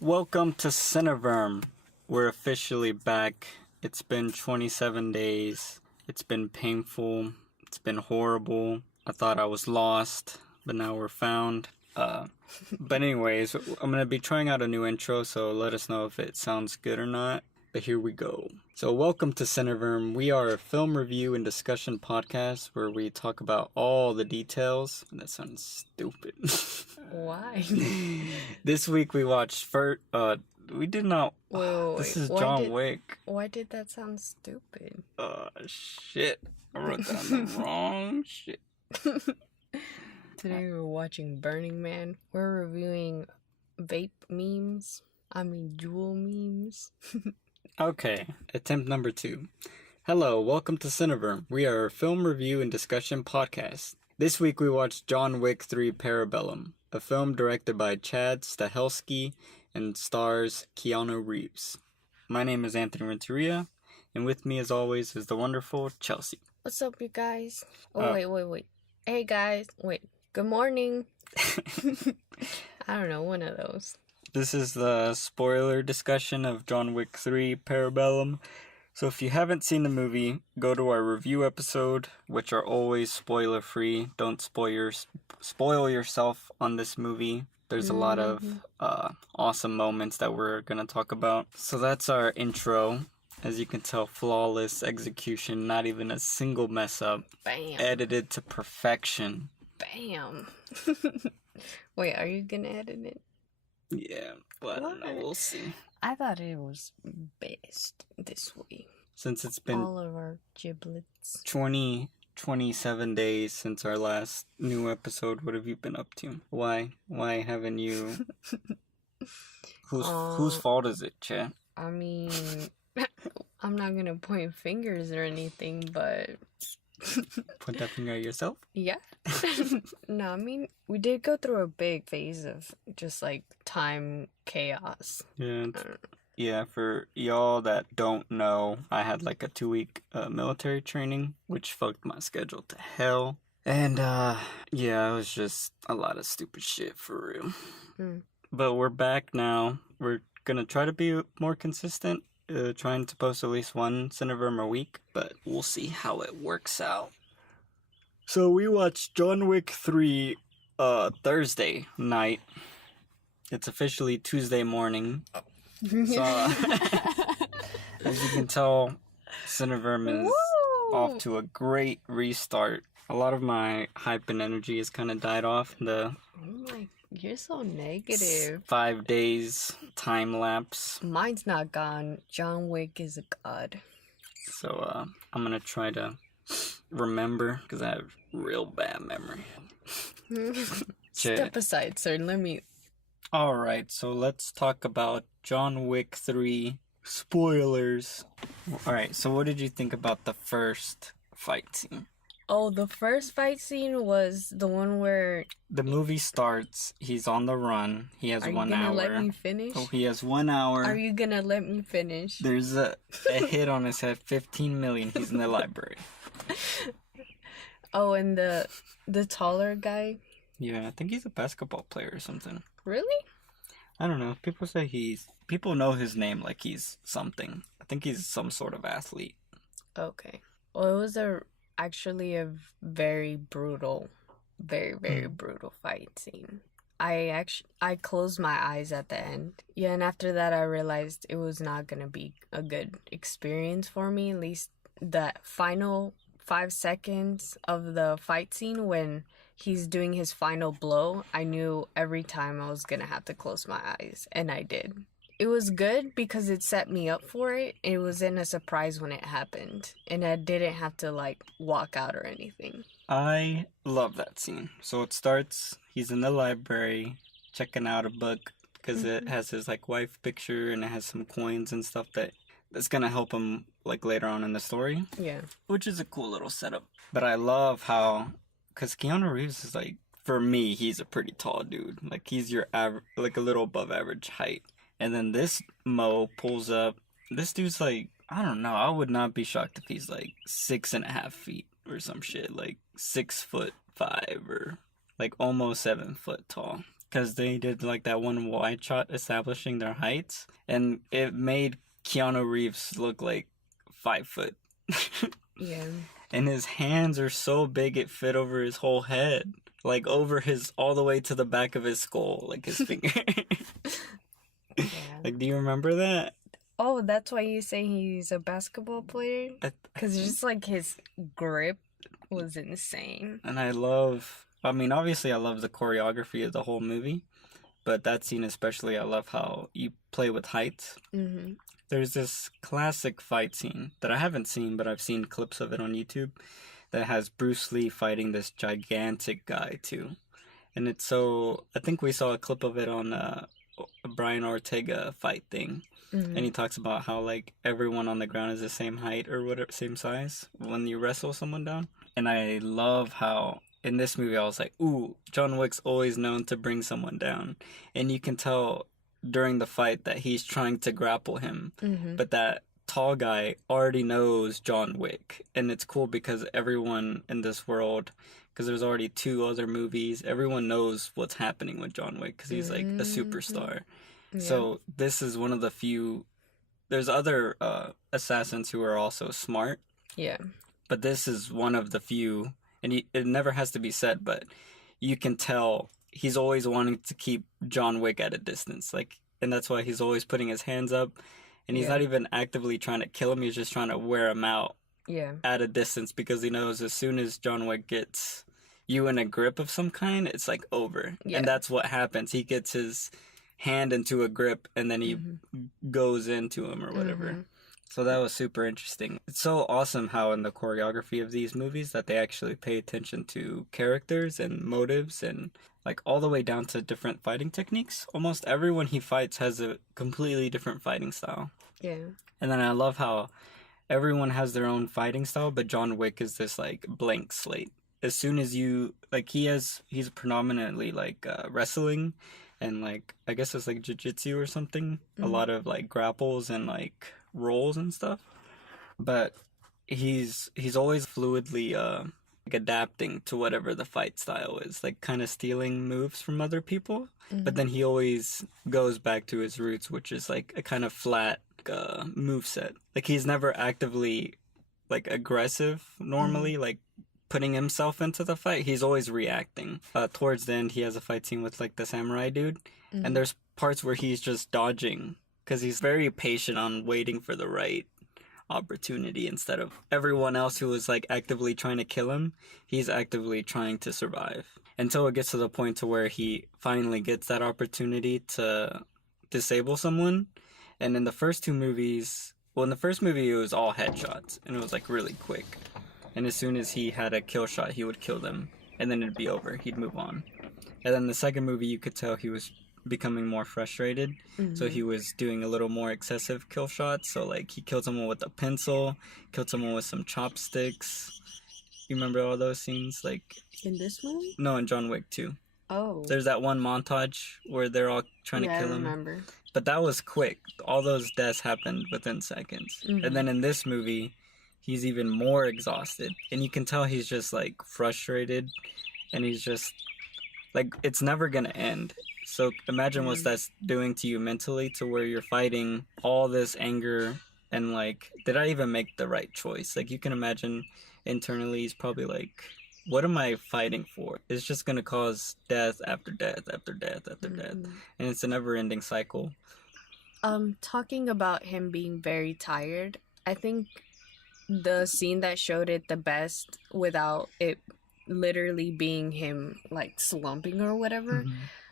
Welcome to Cineverm. We're officially back. It's been 27 days. It's been painful. It's been horrible. I thought I was lost, but now we're found. But anyways, I'm going to be trying out a new intro, so let us know if it sounds good or not. But here we go. So welcome to Cineverm. We are a film review and discussion podcast where we talk about all the details. That sounds stupid. Why? This week we watched we did not. Wait, this is John Wick. Why did that sound stupid? Shit. I wrote down the wrong shit. Today we're watching Burning Man. We're reviewing vape memes. Jewel memes. Okay, attempt number 2. Hello, welcome to Cineverm. We are a film review and discussion podcast. This week we watched John Wick 3 Parabellum, a film directed by Chad Stahelski and stars Keanu Reeves. My name is Anthony Renteria, and with me as always is the wonderful Chelsea. What's up, you guys? Wait. Hey, guys. Wait. Good morning. I don't know, one of those. This is the spoiler discussion of John Wick 3 Parabellum. So if you haven't seen the movie, go to our review episode, which are always spoiler free. Don't spoil yourself on this movie. There's a lot of awesome moments that we're going to talk about. So that's our intro. As you can tell, flawless execution, not even a single mess up. Bam. Edited to perfection. Bam. Wait, are you going to edit it? Yeah, but I don't know, we'll see. I thought it was best this way. Since it's been all of our giblets. 27 days since our last new episode, what have you been up to? Why haven't you? Whose fault is it, Chat? I'm not gonna point fingers or anything, but Point that finger at yourself? Yeah. No, we did go through a big phase of just like time chaos. Yeah, for y'all that don't know, I had like a 2-week military training, which fucked my schedule to hell. And it was just a lot of stupid shit for real. But we're back now. We're gonna try to be more consistent. Trying to post at least one Cineverm a week, but we'll see how it works out. So we watched John Wick 3 Thursday night. It's officially Tuesday morning. So, as you can tell, Cineverm is off to a great restart. A lot of my hype and energy has kind of died off. You're so negative. 5 days time lapse. Mine's not gone. John Wick is a god. So I'm gonna try to remember because I have real bad memory. Step aside, sir. Alright, so let's talk about John Wick 3 spoilers. Alright, so what did you think about the first fight scene? Oh, the first fight scene was the one where the movie starts. He's on the run. He has 1 hour. Are you gonna let me finish? Oh, he has 1 hour. Are you gonna let me finish? There's a hit on his head. 15 million. He's in the library. Oh, and the taller guy. Yeah, I think he's a basketball player or something. Really? I don't know. People know his name like he's something. I think he's some sort of athlete. Okay. Well, it was actually a very brutal, very brutal fight scene. I closed my eyes at the end. Yeah, and after that I realized it was not gonna be a good experience for me. At least the final 5 seconds of the fight scene when he's doing his final blow, I knew every time I was gonna have to close my eyes, and I did. It was good because it set me up for it. It wasn't a surprise when it happened. And I didn't have to, walk out or anything. I love that scene. So it starts, he's in the library checking out a book because it has his, wife picture and it has some coins and stuff that's going to help him, later on in the story. Yeah. Which is a cool little setup. But I love how, because Keanu Reeves is, for me, he's a pretty tall dude. He's your average, a little above average height. And then this Mo pulls up. This dude's I don't know. I would not be shocked if he's 6.5 feet or some shit. 6'5" or almost 7 foot tall. because they did like that one wide shot establishing their heights, and it made Keanu Reeves look like 5 foot. Yeah. And his hands are so big it fit over his whole head, like over his all the way to the back of his skull, like his finger. Yeah. Like, do you remember that? Oh, that's why you say he's a basketball player? Because just like his grip was insane. And I mean, obviously, I love the choreography of the whole movie, but that scene especially, I love how you play with height. Mm-hmm. There's this classic fight scene that I haven't seen, but I've seen clips of it on YouTube that has Bruce Lee fighting this gigantic guy too. And it's so, I think we saw a clip of it on a Brian Ortega fight thing. Mm-hmm. And he talks about how like everyone on the ground is the same height or whatever, same size when you wrestle someone down. And I love how in this movie I was like, ooh, John Wick's always known to bring someone down. And you can tell during the fight that he's trying to grapple him. Mm-hmm. But that tall guy already knows John Wick. And it's cool because everyone in this world, because there's already 2 other movies, everyone knows what's happening with John Wick because he's like a superstar. Yeah. So this is one of the few. There's other assassins who are also smart. Yeah. But this is one of the few, and it never has to be said, but you can tell he's always wanting to keep John Wick at a distance. Like, and that's why he's always putting his hands up, and he's not even actively trying to kill him. He's just trying to wear him out. Yeah. At a distance because he knows as soon as John Wick gets you in a grip of some kind, it's like over. Yeah. And that's what happens. He gets his hand into a grip and then he goes into him or whatever. Mm-hmm. So that was super interesting. It's so awesome how in the choreography of these movies that they actually pay attention to characters and motives and like all the way down to different fighting techniques. Almost everyone he fights has a completely different fighting style. Yeah. And then I love how everyone has their own fighting style, but John Wick is this like blank slate. As soon as you like, he's predominantly like wrestling, and like I guess it's like jiu-jitsu or something. Mm-hmm. A lot of like grapples and like rolls and stuff. But he's always fluidly like adapting to whatever the fight style is, like kind of stealing moves from other people. Mm-hmm. But then he always goes back to his roots, which is like a kind of flat move set. Like he's never actively like aggressive normally, like putting himself into the fight. He's always reacting. Towards the end he has a fight scene with like the samurai dude, and there's parts where he's just dodging because he's very patient on waiting for the right opportunity instead of everyone else who is like actively trying to kill him. He's actively trying to survive until it gets to the point to where he finally gets that opportunity to disable someone. And in the first 2 movies, well, in the first movie it was all headshots and it was like really quick, and as soon as he had a kill shot he would kill them and then it'd be over, he'd move on. And then the second movie you could tell he was becoming more frustrated, so he was doing a little more excessive kill shots. So like he killed someone with a pencil, killed someone with some chopsticks. You remember all those scenes? Like in this movie? No, in John Wick 2. Oh, there's that one montage where they're all trying to kill him. I remember. But that was quick. All those deaths happened within seconds. And then in this movie he's even more exhausted, and you can tell he's just like frustrated, and he's just like, it's never gonna end. So imagine what that's doing to you mentally, to where you're fighting all this anger and like, did I even make the right choice? Like you can imagine internally he's probably like, what am I fighting for? It's just gonna cause death after death after death after death, and it's a never-ending cycle. Talking about him being very tired, I think the scene that showed it the best without it literally being him like slumping or whatever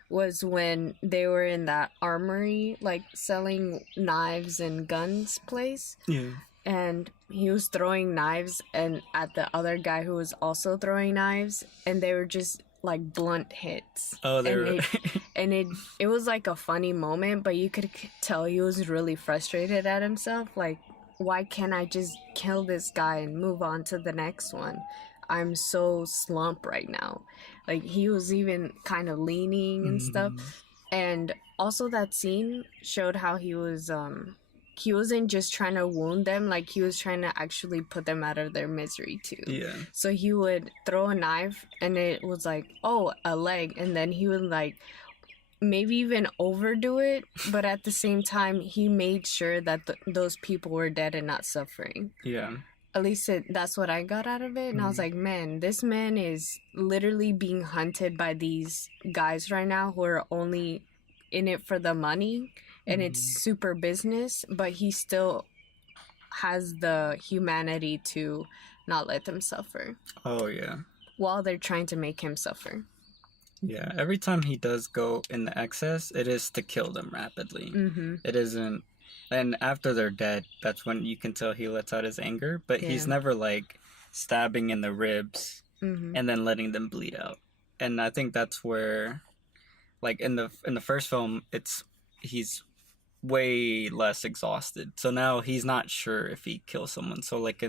was when they were in that armory, like selling knives and guns place. Yeah. And he was throwing knives and at the other guy who was also throwing knives, and they were just like blunt hits. Oh, they were. And it was like a funny moment, but you could tell he was really frustrated at himself. Like, why can't I just kill this guy and move on to the next one? I'm so slumped right now. Like, he was even kind of leaning and stuff. And also that scene showed how he wasn't just trying to wound them, like he was trying to actually put them out of their misery too. Yeah. So he would throw a knife and it was like, oh, a leg, and then he would like maybe even overdo it, but at the same time, he made sure that those people were dead and not suffering. Yeah. At least that's what I got out of it. And I was like, man, this man is literally being hunted by these guys right now who are only in it for the money, and it's super business, but he still has the humanity to not let them suffer. Oh, yeah. While they're trying to make him suffer. Yeah, every time he does go in the excess, it is to kill them rapidly. It isn't, and after they're dead, that's when you can tell he lets out his anger, but he's never like stabbing in the ribs and then letting them bleed out. And I think that's where, like in the first film, he's way less exhausted. So now he's not sure if he kills someone. So like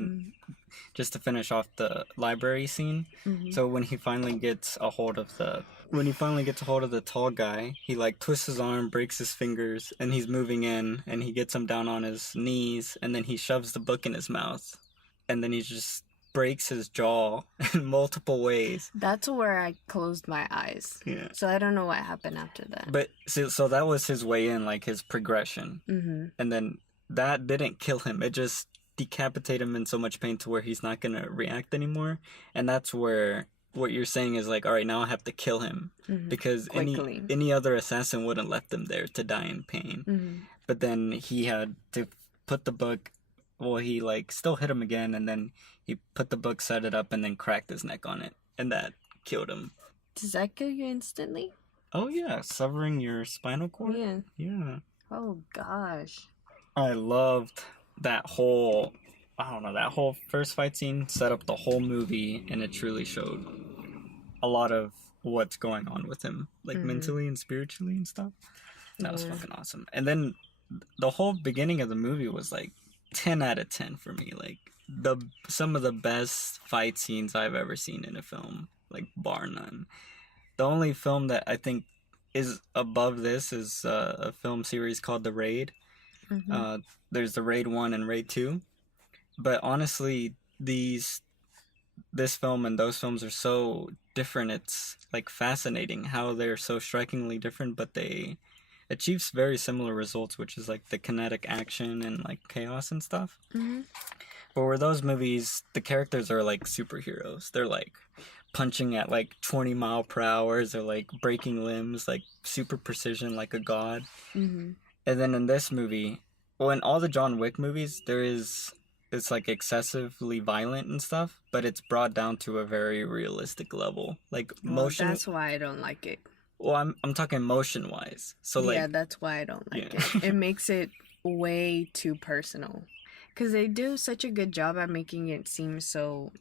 just to finish off the library scene, so when he finally gets a hold of the tall guy, he like twists his arm, breaks his fingers, and he's moving in, and he gets him down on his knees, and then he shoves the book in his mouth, and then he just breaks his jaw in multiple ways. That's where I closed my eyes. Yeah. So I don't know what happened after that. But so that was his way in, like his progression. And then that didn't kill him. It just decapitated him in so much pain to where he's not going to react anymore. And that's where what you're saying is like, all right, now I have to kill him. Because any other assassin wouldn't let them there to die in pain. But then he had to put the book, well, he like still hit him again, and then he put the book, set it up, and then cracked his neck on it. And that killed him. Does that kill you instantly? Oh, yeah. Severing your spinal cord? Yeah. Yeah. Oh, gosh. I loved that whole first fight scene set up the whole movie, and it truly showed a lot of what's going on with him, like mentally and spiritually and stuff. That was fucking awesome. And then the whole beginning of the movie was like 10 out of 10 for me. Like some of the best fight scenes I've ever seen in a film, like bar none. The only film that I think is above this is a film series called The Raid. There's The Raid 1 and Raid 2. But honestly, this film and those films are so different. It's like fascinating how they're so strikingly different, but they achieve very similar results, which is like the kinetic action and like chaos and stuff. But where those movies, the characters are like superheroes. They're like punching at like 20 mile per hour. They're like breaking limbs, like super precision, like a god. And then in this movie, well, in all the John Wick movies, it's like excessively violent and stuff, but it's brought down to a very realistic level. Like motion. That's why I don't like it. Well, I'm talking motion wise. So like, yeah, that's why I don't like it. It makes it way too personal. Because they do such a good job at making it seem so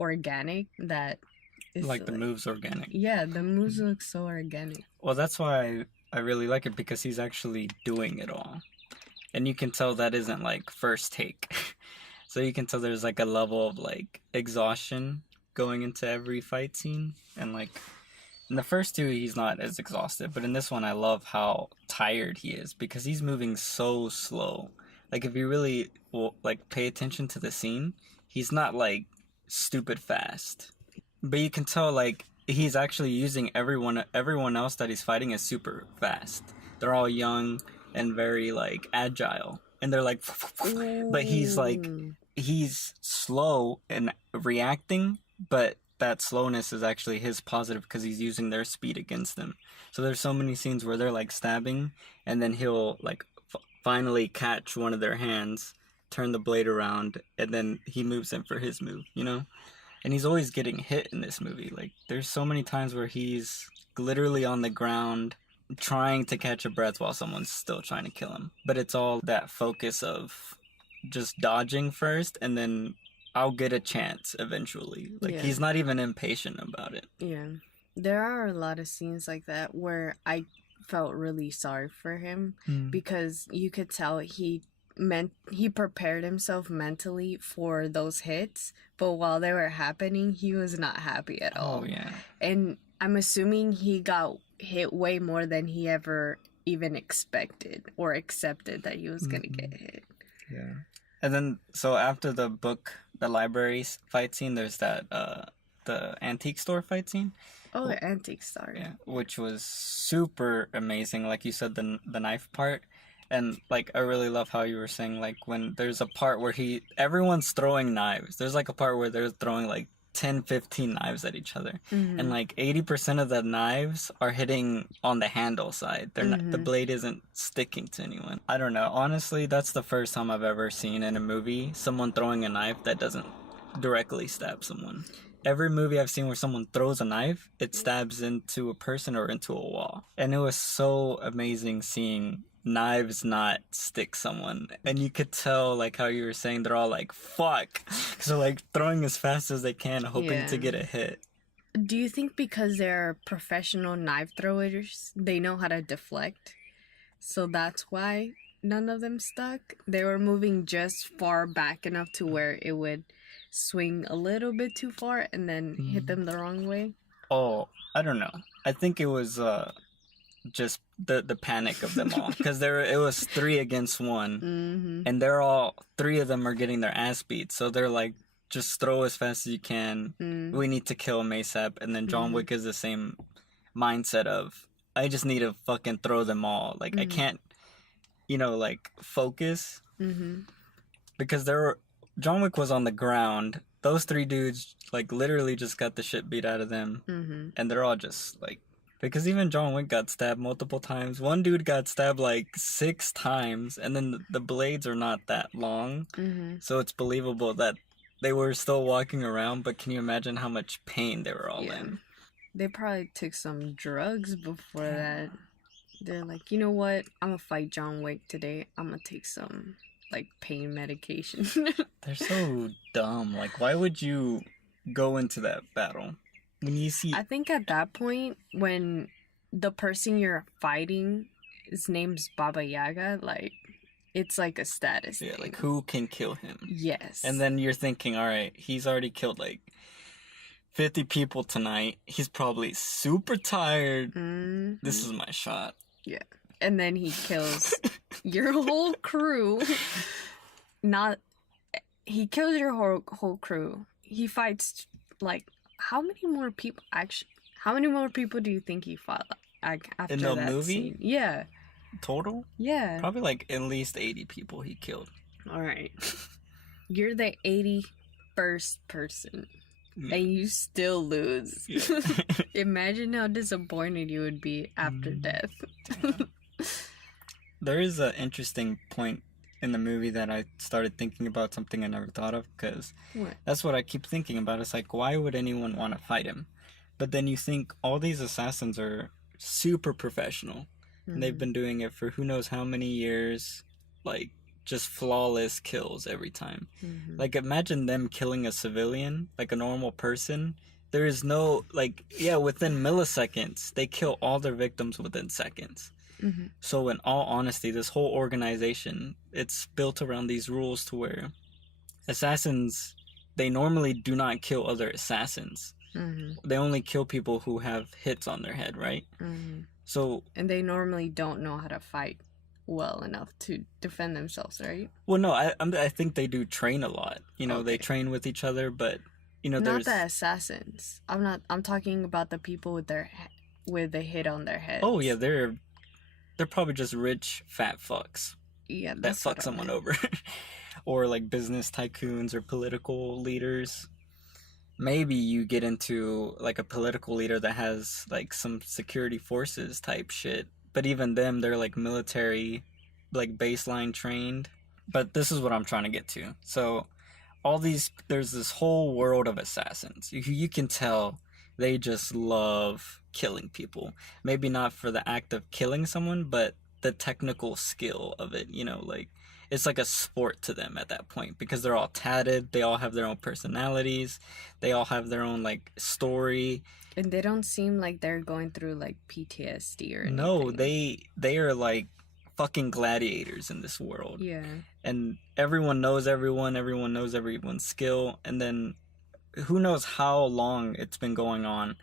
organic that it's like the moves organic. Yeah, the moves look so organic. Well, that's why I really like it, because he's actually doing it all. And you can tell that isn't like first take. So you can tell there's like a level of like exhaustion going into every fight scene. And like in the first two, he's not as exhausted. But in this one, I love how tired he is, because he's moving so slow. Like if you really like pay attention to the scene, he's not like stupid fast. But you can tell like he's actually using everyone else that he's fighting is super fast. They're all young and very like agile, and they're like but he's slow in reacting, but that slowness is actually his positive, because he's using their speed against them. So there's so many scenes where they're like stabbing, and then he'll like finally catch one of their hands, turn the blade around, and then he moves in for his move, you know? And he's always getting hit in this movie. Like there's so many times where he's literally on the ground trying to catch a breath while someone's still trying to kill him. But it's all that focus of just dodging first, and then I'll get a chance eventually. Like he's not even impatient about it. Yeah. There are a lot of scenes like that where I felt really sorry for him, because you could tell he prepared himself mentally for those hits, but while they were happening, he was not happy at all. Oh yeah. And I'm assuming he got hit way more than he ever even expected or accepted that he was gonna get hit. Yeah. And then so after the library fight scene, there's that the antique store fight scene. Oh, the antique store. Yeah, which was super amazing. Like you said, the knife part, and like I really love how you were saying like when there's a part where everyone's throwing knives. There's like a part where they're throwing like 10, 15 knives at each other, and like 80% of the knives are hitting on the handle side. They're not, the blade isn't sticking to anyone. I don't know. Honestly, that's the first time I've ever seen in a movie someone throwing a knife that doesn't directly stab someone. Every movie I've seen where someone throws a knife, it stabs into a person or into a wall. And it was so amazing seeing knives not stick someone. And you could tell, like how you were saying, they're all like, fuck. So, like, throwing as fast as they can, hoping to get a hit. Do you think because they're professional knife throwers, they know how to deflect? So that's why none of them stuck? They were moving just far back enough to where it would swing a little bit too far and then hit them the wrong way? Oh, I don't know. I think it was just the panic of them all, because it was 3 against 1, and they're all 3 of them are getting their ass beat, so they're like, just throw as fast as you can. We need to kill him ASAP. And then John Wick is the same mindset of, I just need to fucking throw them all. Like I can't, like focus, because John Wick was on the ground. Those 3 dudes, like, literally just got the shit beat out of them. And they're all just, like... Because even John Wick got stabbed multiple times. One dude got stabbed, like, 6 times. And then the blades are not that long. So it's believable that they were still walking around. But can you imagine how much pain they were all in? They probably took some drugs before that. They're like, you know what? I'm gonna fight John Wick today. I'm gonna take some... like pain medication. They're so dumb. Like, why would you go into that battle when you see? I think at that point, when the person you're fighting, his name's Baba Yaga, like, it's like a status thing. Like, who can kill him? Yes. And then you're thinking, all right, he's already killed like 50 people tonight. He's probably super tired. This is my shot. Yeah. And then he kills your whole crew. He kills your whole crew. He fights, like, how many more people do you think he fought after in the that movie? Scene? Yeah. Total? Yeah. Probably like at least 80 people he killed. All right. You're the 81st person. And you still lose. Yeah. Imagine how disappointed you would be after death. There is an interesting point in the movie that I started thinking about, something I never thought of, because that's what I keep thinking about. It's like, why would anyone want to fight him? But then you think all these assassins are super professional. And they've been doing it for who knows how many years, like, just flawless kills every time. Like, imagine them killing a civilian, like a normal person. There is no, like, within milliseconds, they kill all their victims within seconds. So in all honesty, this whole organization, it's built around these rules to where assassins, they normally do not kill other assassins. They only kill people who have hits on their head, right? So, and they normally don't know how to fight well enough to defend themselves, right? Well, no, I think they do train a lot. They train with each other, but not the assassins. I'm talking about the people with the hit on their head. Oh yeah, they're probably just rich fat fucks. Yeah, that fuck someone over, or like business tycoons or political leaders. Maybe you get into like a political leader that has like some security forces type shit, but even them, they're like military, like baseline trained. But this is what I'm trying to get to. So there's this whole world of assassins. You can tell they just love killing people. Maybe not for the act of killing someone, but the technical skill of it, like it's like a sport to them at that point, because they're all tatted, they all have their own personalities, they all have their own like story, and they don't seem like they're going through like PTSD or anything. No, they are like fucking gladiators in this world. Yeah. And everyone knows everyone's skill, and then who knows how long it's been going on,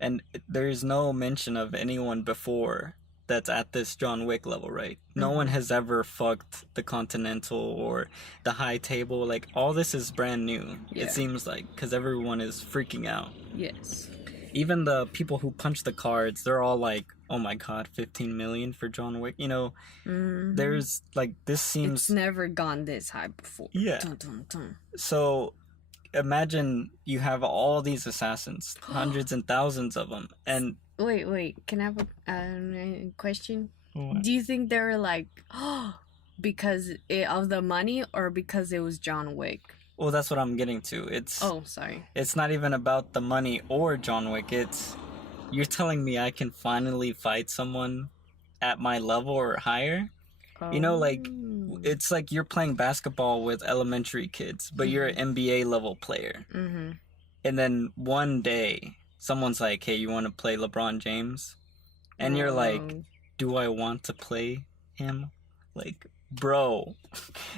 and there's no mention of anyone before that's at this John Wick level, right? No one has ever fucked the Continental or the High Table. Like, all this is brand new, Yeah. it seems like, because everyone is freaking out. Yes. Even the people who punch the cards, they're all like, oh my god, 15 million for John Wick. You know, there's, like, this seems... It's never gone this high before. Yeah. Dun, dun, dun. So, imagine you have all these assassins, hundreds and thousands of them, and... Wait. Can I have a question? What? Do you think they were like, because of the money or because it was John Wick? Well, that's what I'm getting to. Sorry. It's not even about the money or John Wick. It's... You're telling me I can finally fight someone at my level or higher? You know, like, it's like you're playing basketball with elementary kids, but you're an NBA level player. And then one day, someone's like, hey, you want to play LeBron James? And you're like, do I want to play him? Like, bro.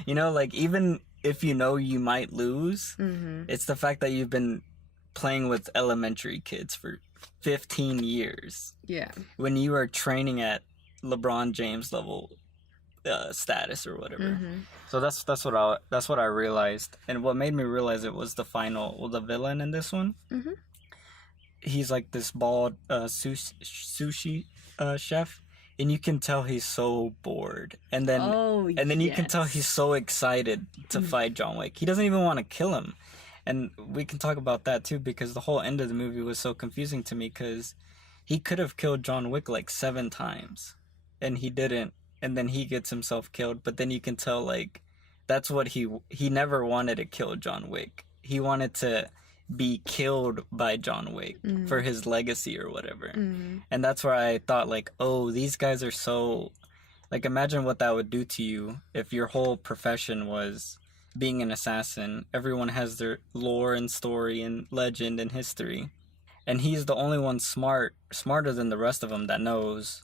You know, like, even if you know you might lose, it's the fact that you've been playing with elementary kids for 15 years. Yeah. When you are training at LeBron James level status or whatever. So that's what I realized. And what made me realize it was the villain in this one. He's like this bald sushi chef, and you can tell he's so bored. And then you can tell he's so excited to fight John Wick. He doesn't even want to kill him. And we can talk about that too, because the whole end of the movie was so confusing to me, because he could have killed John Wick like 7 times, and he didn't. And then he gets himself killed. But then you can tell, like, that's what he never wanted to kill John Wick. He wanted to be killed by John Wick for his legacy or whatever. And that's where I thought, like, oh, these guys are so... Like, imagine what that would do to you if your whole profession was being an assassin. Everyone has their lore and story and legend and history. And he's the only one smarter than the rest of them that knows...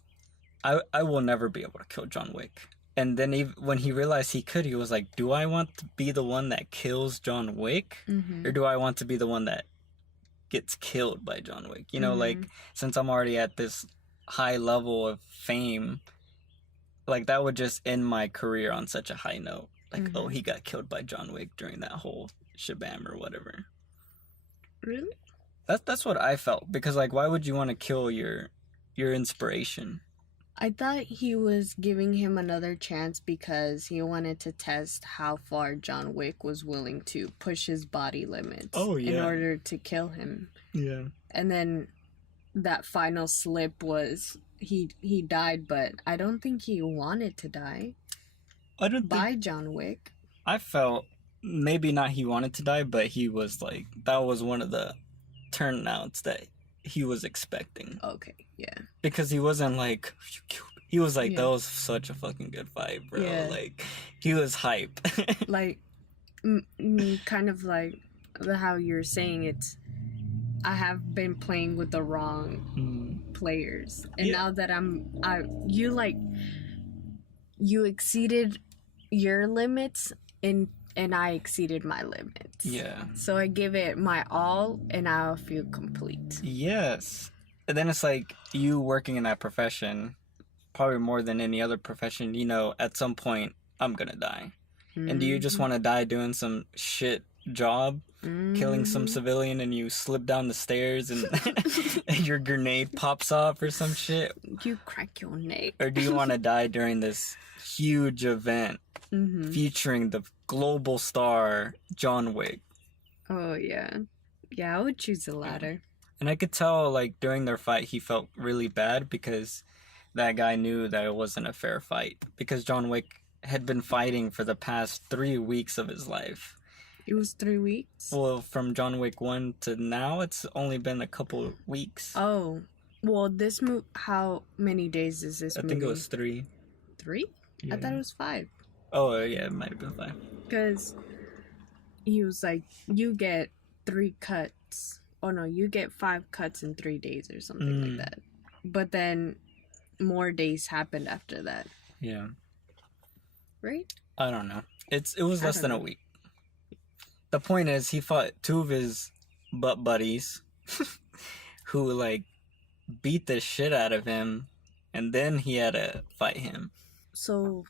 I will never be able to kill John Wick. And then when he realized he could, he was like, do I want to be the one that kills John Wick? Or do I want to be the one that gets killed by John Wick? You know, like, since I'm already at this high level of fame, like, that would just end my career on such a high note. Like, oh, he got killed by John Wick during that whole shabam or whatever. Really? That's what I felt. Because, like, why would you want to kill your inspiration? I thought he was giving him another chance because he wanted to test how far John Wick was willing to push his body limits in order to kill him. Yeah. And then that final slip was he died, but I don't think he wanted to die. By John Wick. I felt maybe not he wanted to die, but he was like, that was one of the turnouts that he was expecting. Okay, yeah. Because he wasn't like, he was like, that was such a fucking good fight, bro. Yeah. Like, he was hype. Like, kind of like how you're saying it's, I have been playing with the wrong players. And now that you exceeded your limits and I exceeded my limits. Yeah. So I give it my all, and I'll feel complete. Yes. And then it's like, you working in that profession, probably more than any other profession, you know, at some point, I'm gonna die. And do you just want to die doing some shit job, killing some civilian, and you slip down the stairs and, and your grenade pops off or some shit? You crack your neck. Or do you want to die during this huge event featuring the global star John Wick? Oh, yeah. Yeah, I would choose the latter. And I could tell, like, during their fight, he felt really bad because that guy knew that it wasn't a fair fight. Because John Wick had been fighting for the past 3 weeks of his life. It was 3 weeks? Well, from John Wick 1 to now, it's only been a couple of weeks. Oh. Well, this movie, how many days is this movie? I think it was 3. 3? Yeah. I thought it was 5. Oh, yeah, it might have been 5. Because he was like, you get 3 cuts. Oh, no, you get 5 cuts in 3 days or something like that. But then more days happened after that. Yeah. Right? I don't know. It was less than a week. The point is, he fought 2 of his butt buddies who, like, beat the shit out of him and then he had to fight him. So,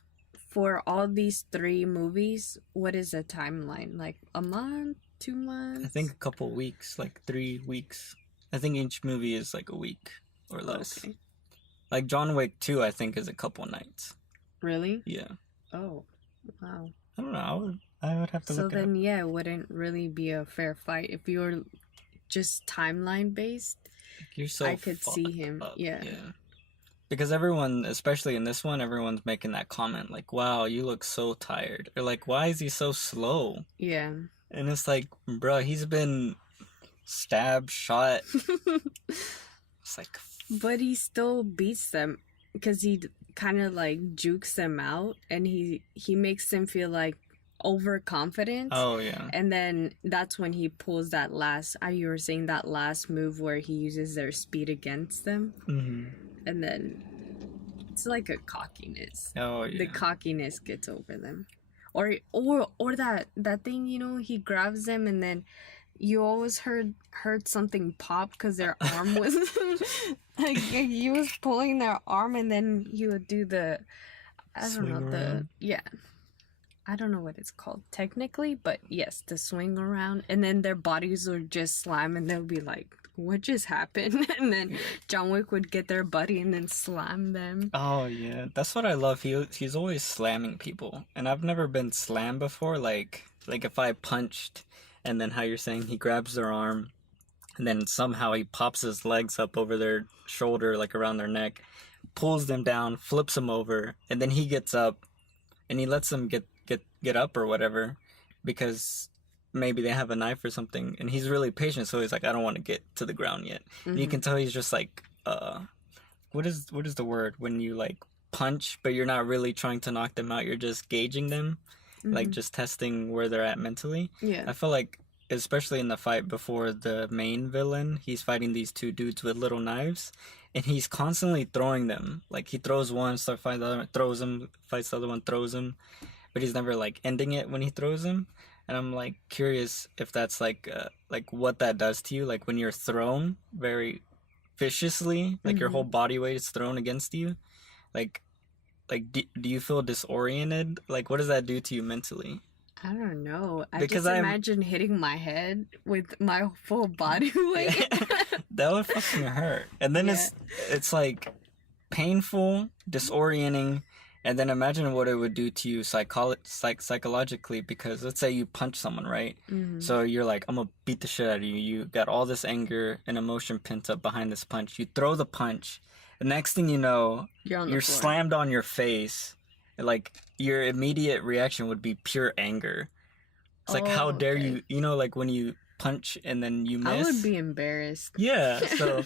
for all these 3 movies, what is the timeline? Like a month, 2 months? I think a couple weeks, like 3 weeks. I think each movie is like a week or less. Okay. Like John Wick 2, I think, is a couple nights. Really? Yeah. Oh, wow. I don't know. I would have to look it up. So then, yeah, it wouldn't really be a fair fight if you were just timeline based. You're so I could see him. up. Yeah. Because everyone, especially in this one, everyone's making that comment like, "Wow, you look so tired," or like, "Why is he so slow?" Yeah. And it's like, bro, he's been stabbed, shot. It's like, But he still beats them because he kind of like jukes them out, and he makes them feel like overconfident. oh yeah. And then that's when he pulls that last, you were saying that last move where he uses their speed against them. Mm-hmm. And then it's like a cockiness. Oh yeah. The cockiness gets over them. Or that thing, you know, he grabs them and then you always heard something pop because their arm was like he was pulling their arm, and then he would do the I don't know what it's called technically, but yes, the swing around, and then their bodies would just slam, and they'll be like, "What just happened?" And then John Wick would get their buddy and then slam them. Oh yeah, that's what I love. He's always slamming people, and I've never been slammed before. Like if I punched, and then how you're saying he grabs their arm, and then somehow he pops his legs up over their shoulder, like around their neck, pulls them down, flips them over, and then he gets up, and he lets them get up or whatever, because maybe they have a knife or something, and he's really patient, so he's like, I don't want to get to the ground yet. Mm-hmm. And you can tell he's just like, what is the word when you like punch but you're not really trying to knock them out, you're just gauging them, like just testing where they're at mentally. Yeah. I feel like especially in the fight before the main villain, he's fighting these 2 dudes with little knives, and he's constantly throwing them. Like he throws one, starts fighting the other one, throws him, fights the other one, throws him, but he's never like ending it when he throws him. And I'm like curious if that's like what that does to you, like when you're thrown very viciously, like your whole body weight is thrown against you, like do you feel disoriented? Like what does that do to you mentally? I don't know. I Because just imagine hitting my head with my full body weight. That would fucking hurt. And then it's like painful, disorienting, and then imagine what it would do to you psychologically, because let's say you punch someone, right? Mm-hmm. So you're like, I'm gonna beat the shit out of you. You got all this anger and emotion pent up behind this punch. You throw the punch. The next thing you know, you're slammed on your face. Like, your immediate reaction would be pure anger. It's like, how dare you, you know, like when you punch and then you miss. I would be embarrassed. Yeah, so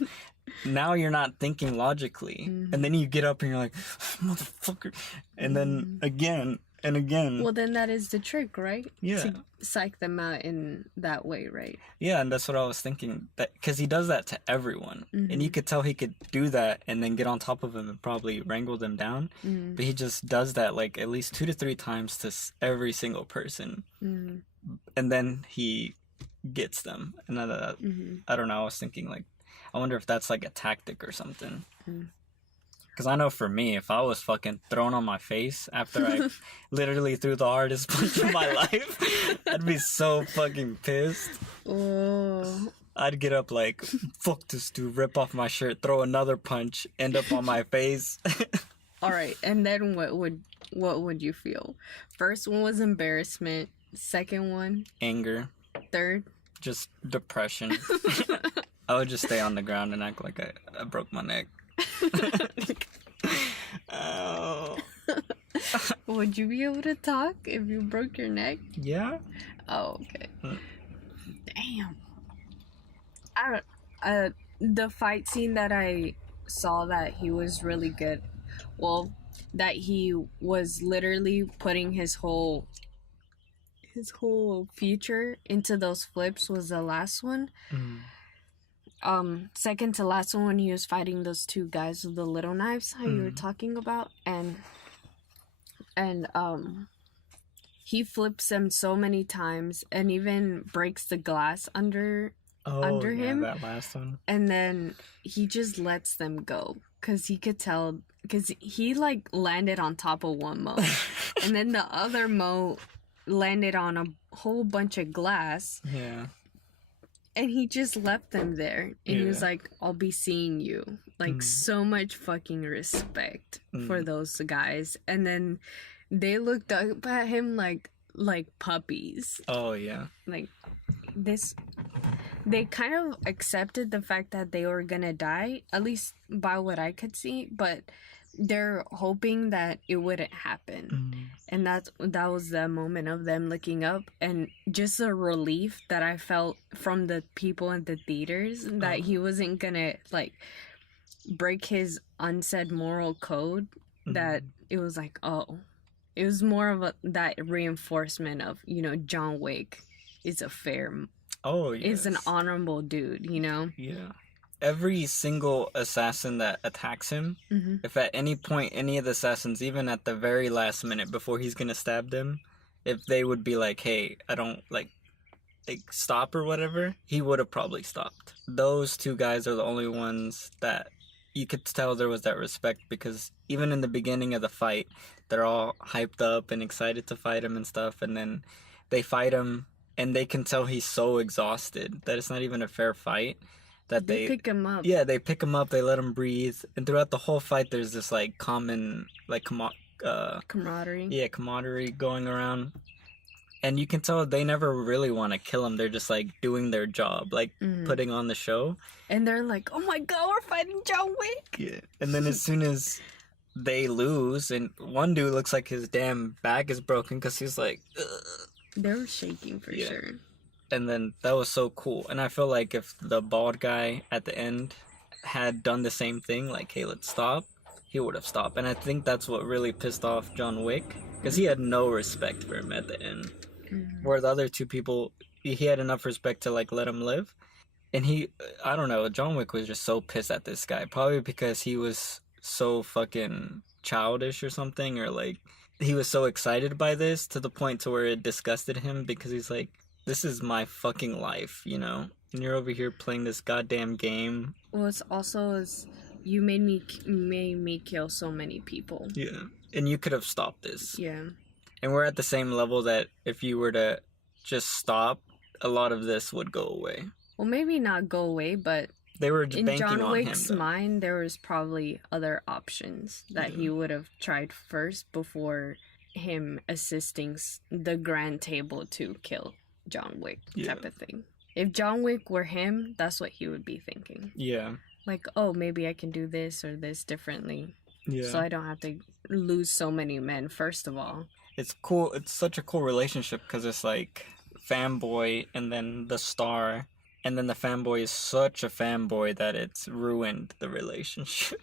now you're not thinking logically. And then you get up and you're like, motherfucker. And then again and again. Well, then that is the trick, right? Yeah. To psych them out in that way, right? Yeah, and that's what I was thinking. That because he does that to everyone. And you could tell he could do that and then get on top of them and probably wrangle them down. But he just does that like at least 2 to 3 times to every single person. And then he gets them. And I don't know, I was thinking like, I wonder if that's like a tactic or something. Because I know for me, if I was fucking thrown on my face after I literally threw the hardest punch of my life, I'd be so fucking pissed. Oh. I'd get up like, fuck this dude, rip off my shirt, throw another punch, end up on my face. All right, and then what would you feel? First one was embarrassment. Second one? Anger. Third? Just depression. I would just stay on the ground and act like I broke my neck. Oh. Would you be able to talk if you broke your neck? Yeah. Oh, okay. Damn. I don't. The fight scene that I saw that he was really good. Well, that he was literally putting his whole future into those flips was the last one. Second to last one when he was fighting those 2 guys with the little knives, how you were talking about, and he flips them so many times and even breaks the glass under him. That last one. And then he just lets them go. because he could tell, because he like landed on top of one moat, and then the other moat landed on a whole bunch of glass. Yeah. And he just left them there. And he was Yeah. like, I'll be seeing you. Like, so much fucking respect for those guys. And then they looked up at him like puppies. Oh, yeah. Like, this... They kind of accepted the fact that they were gonna die, at least by what I could see, but they're hoping that it wouldn't happen. And that was the moment of them looking up, and just the relief that I felt from the people in the theaters that he wasn't gonna like break his unsaid moral code. That it was like, oh, it was more of that reinforcement of, you know, John Wick is a fair, is an honorable dude, you know. Yeah. Every single assassin that attacks him, if at any point any of the assassins, even at the very last minute before he's gonna stab them, if they would be like, hey, I don't like stop or whatever, he would have probably stopped. Those two guys are the only ones that you could tell there was that respect, because even in the beginning of the fight, they're all hyped up and excited to fight him and stuff, and then they fight him and they can tell he's so exhausted that it's not even a fair fight. That they pick him up. Yeah, they pick him up, they let him breathe, and throughout the whole fight there's this like common like camaraderie. Yeah, camaraderie going around. And you can tell they never really want to kill him. They're just like doing their job, like putting on the show. And they're like, oh my god, we're fighting John Wick. Yeah. And then as soon as they lose, and one dude looks like his damn back is broken because he's like, ugh. They were shaking for sure. And then that was so cool. And I feel like if the bald guy at the end had done the same thing, like, hey, let's stop, he would have stopped. And I think that's what really pissed off John Wick, because he had no respect for him at the end. Where the other two people, he had enough respect to like let him live. And I don't know, John Wick was just so pissed at this guy, probably because he was so fucking childish or something, or like he was so excited by this to the point to where it disgusted him, because he's like, this is my fucking life, you know? And you're over here playing this goddamn game. Well, it's also you made me kill so many people. Yeah. And you could have stopped this. Yeah. And we're at the same level that if you were to just stop, a lot of this would go away. Well, maybe not go away, but they were in banking John on Wick's him, mind, there was probably other options that he would have tried first before him assisting the grand table to kill John Wick type of thing. If John Wick were him, that's what he would be thinking. Yeah. Like, oh, maybe I can do this or this differently. Yeah. So I don't have to lose so many men, first of all. It's cool. It's such a cool relationship because it's like fanboy and then the star. And then the fanboy is such a fanboy that it's ruined the relationship.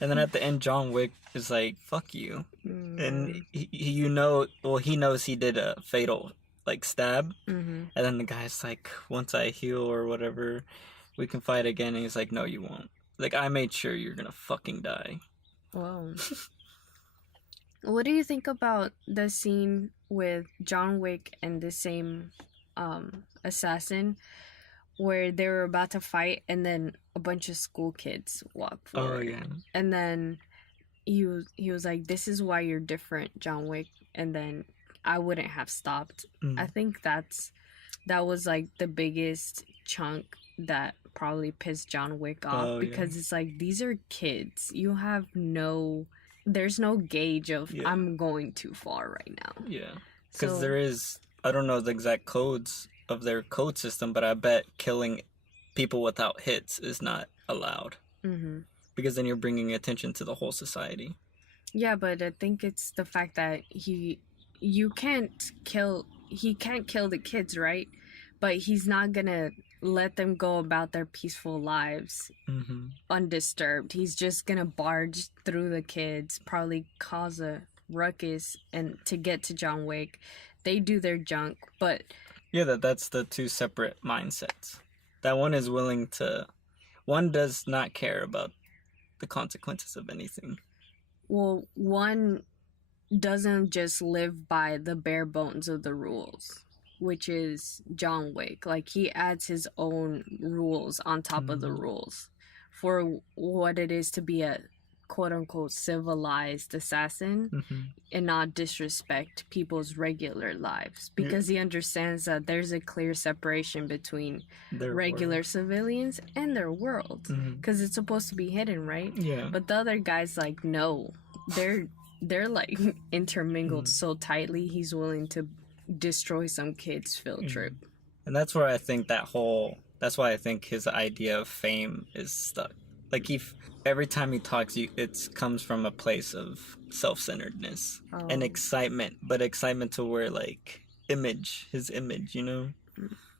And then at the end, John Wick is like, fuck you. And he knows he did a fatal like stab. And then the guy's like, once I heal or whatever, we can fight again. And he's like, no, you won't. Like, I made sure you're gonna fucking die. Whoa. What do you think about the scene with John Wick and the same assassin where they were about to fight and then a bunch of school kids walked forward? Oh, yeah. And then he was like, this is why you're different, John Wick. And then I wouldn't have stopped. I think that was like the biggest chunk that probably pissed John Wick off, because it's like, these are kids. You have there's no gauge of I'm going too far right now. Yeah. Because there is, I don't know the exact codes of their code system, but I bet killing people without hits is not allowed. Because then you're bringing attention to the whole society. Yeah, but I think it's the fact that he can't kill the kids, right? But he's not gonna let them go about their peaceful lives undisturbed. He's just gonna barge through the kids, probably cause a ruckus, and to get to John Wick. They do their junk, but yeah, that's the two separate mindsets. That one does not care about the consequences of anything. Well, one doesn't just live by the bare bones of the rules, which is John Wick. Like, he adds his own rules on top of the rules for what it is to be a quote-unquote civilized assassin and not disrespect people's regular lives, because he understands that there's a clear separation between Their regular world. civilians and their world, because it's supposed to be hidden, right? Yeah. But the other guy's like, no, they're like intermingled so tightly, he's willing to destroy some kid's field trip. And that's where I think that's why I think his idea of fame is stuck. Like every time he talks, it comes from a place of self-centeredness and excitement, but excitement to where like his image, you know?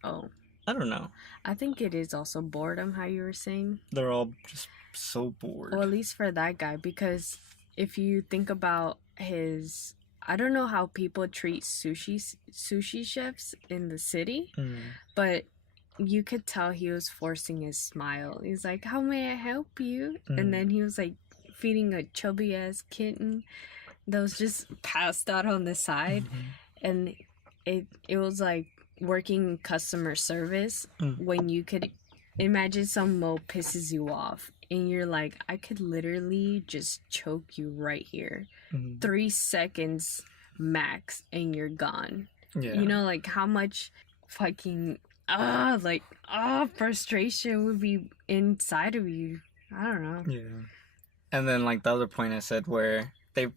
Oh. I don't know. I think it is also boredom, how you were saying. They're all just so bored. Well, at least for that guy, because if you think about I don't know how people treat sushi chefs in the city, but you could tell he was forcing his smile. He's like, how may I help you? And then he was like feeding a chubby ass kitten that was just passed out on the side. And it was like working customer service when you could imagine some mo pisses you off and you're like, I could literally just choke you right here. 3 seconds max and you're gone. Yeah. You know, like how much fucking frustration would be inside of you. I don't know. Yeah. And then like the other point I said where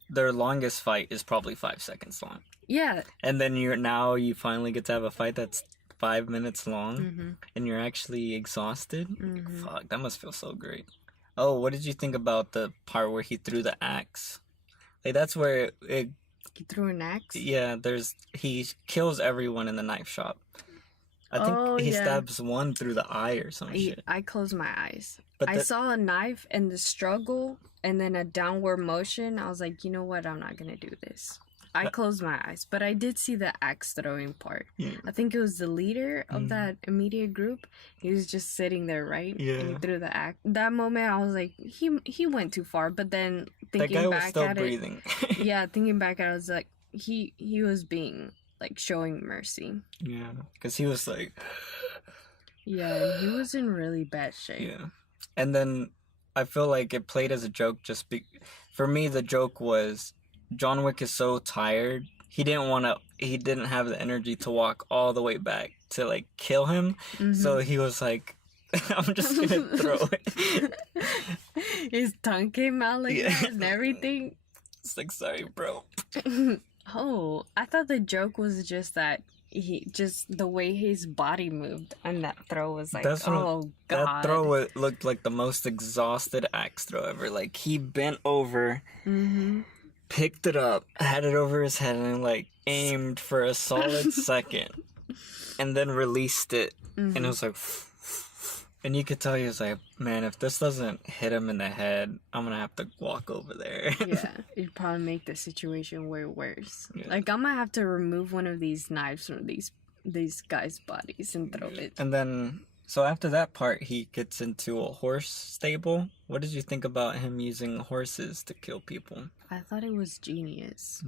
their longest fight is probably 5 seconds long. Yeah. And then you finally get to have a fight that's 5 minutes long and you're actually exhausted. Fuck, that must feel so great. Oh, what did you think about the part where he threw the axe? Like that's where he threw an axe? Yeah, he kills everyone in the knife shop. I think he stabs one through the eye or some shit. I closed my eyes. But I saw a knife and the struggle and then a downward motion. I was like, you know what? I'm not going to do this. I closed my eyes. But I did see the axe throwing part. Yeah. I think it was the leader of that immediate group. He was just sitting there, right? Yeah. And he threw the axe. That moment, I was like, he went too far. But then thinking back at breathing. Thinking back at it, I was like, he was being... like showing mercy. Yeah, because he was like... Yeah, he was in really bad shape. Yeah. And then I feel like it played as a joke for me, the joke was John Wick is so tired. He didn't have the energy to walk all the way back to like kill him. So he was like, I'm just gonna throw it. His tongue came out like that and everything. It's like, sorry, bro. Oh, I thought the joke was just that the way his body moved and that throw was like, God. That throw looked like the most exhausted axe throw ever. Like, he bent over, picked it up, had it over his head, and like aimed for a solid second, and then released it. And it was like... And you could tell he was like, man, if this doesn't hit him in the head, I'm going to have to walk over there. Yeah, it'd probably make the situation way worse. Yeah. Like, I'm going to have to remove one of these knives from these guys' bodies and throw it. And then, so after that part, he gets into a horse stable. What did you think about him using horses to kill people? I thought it was genius.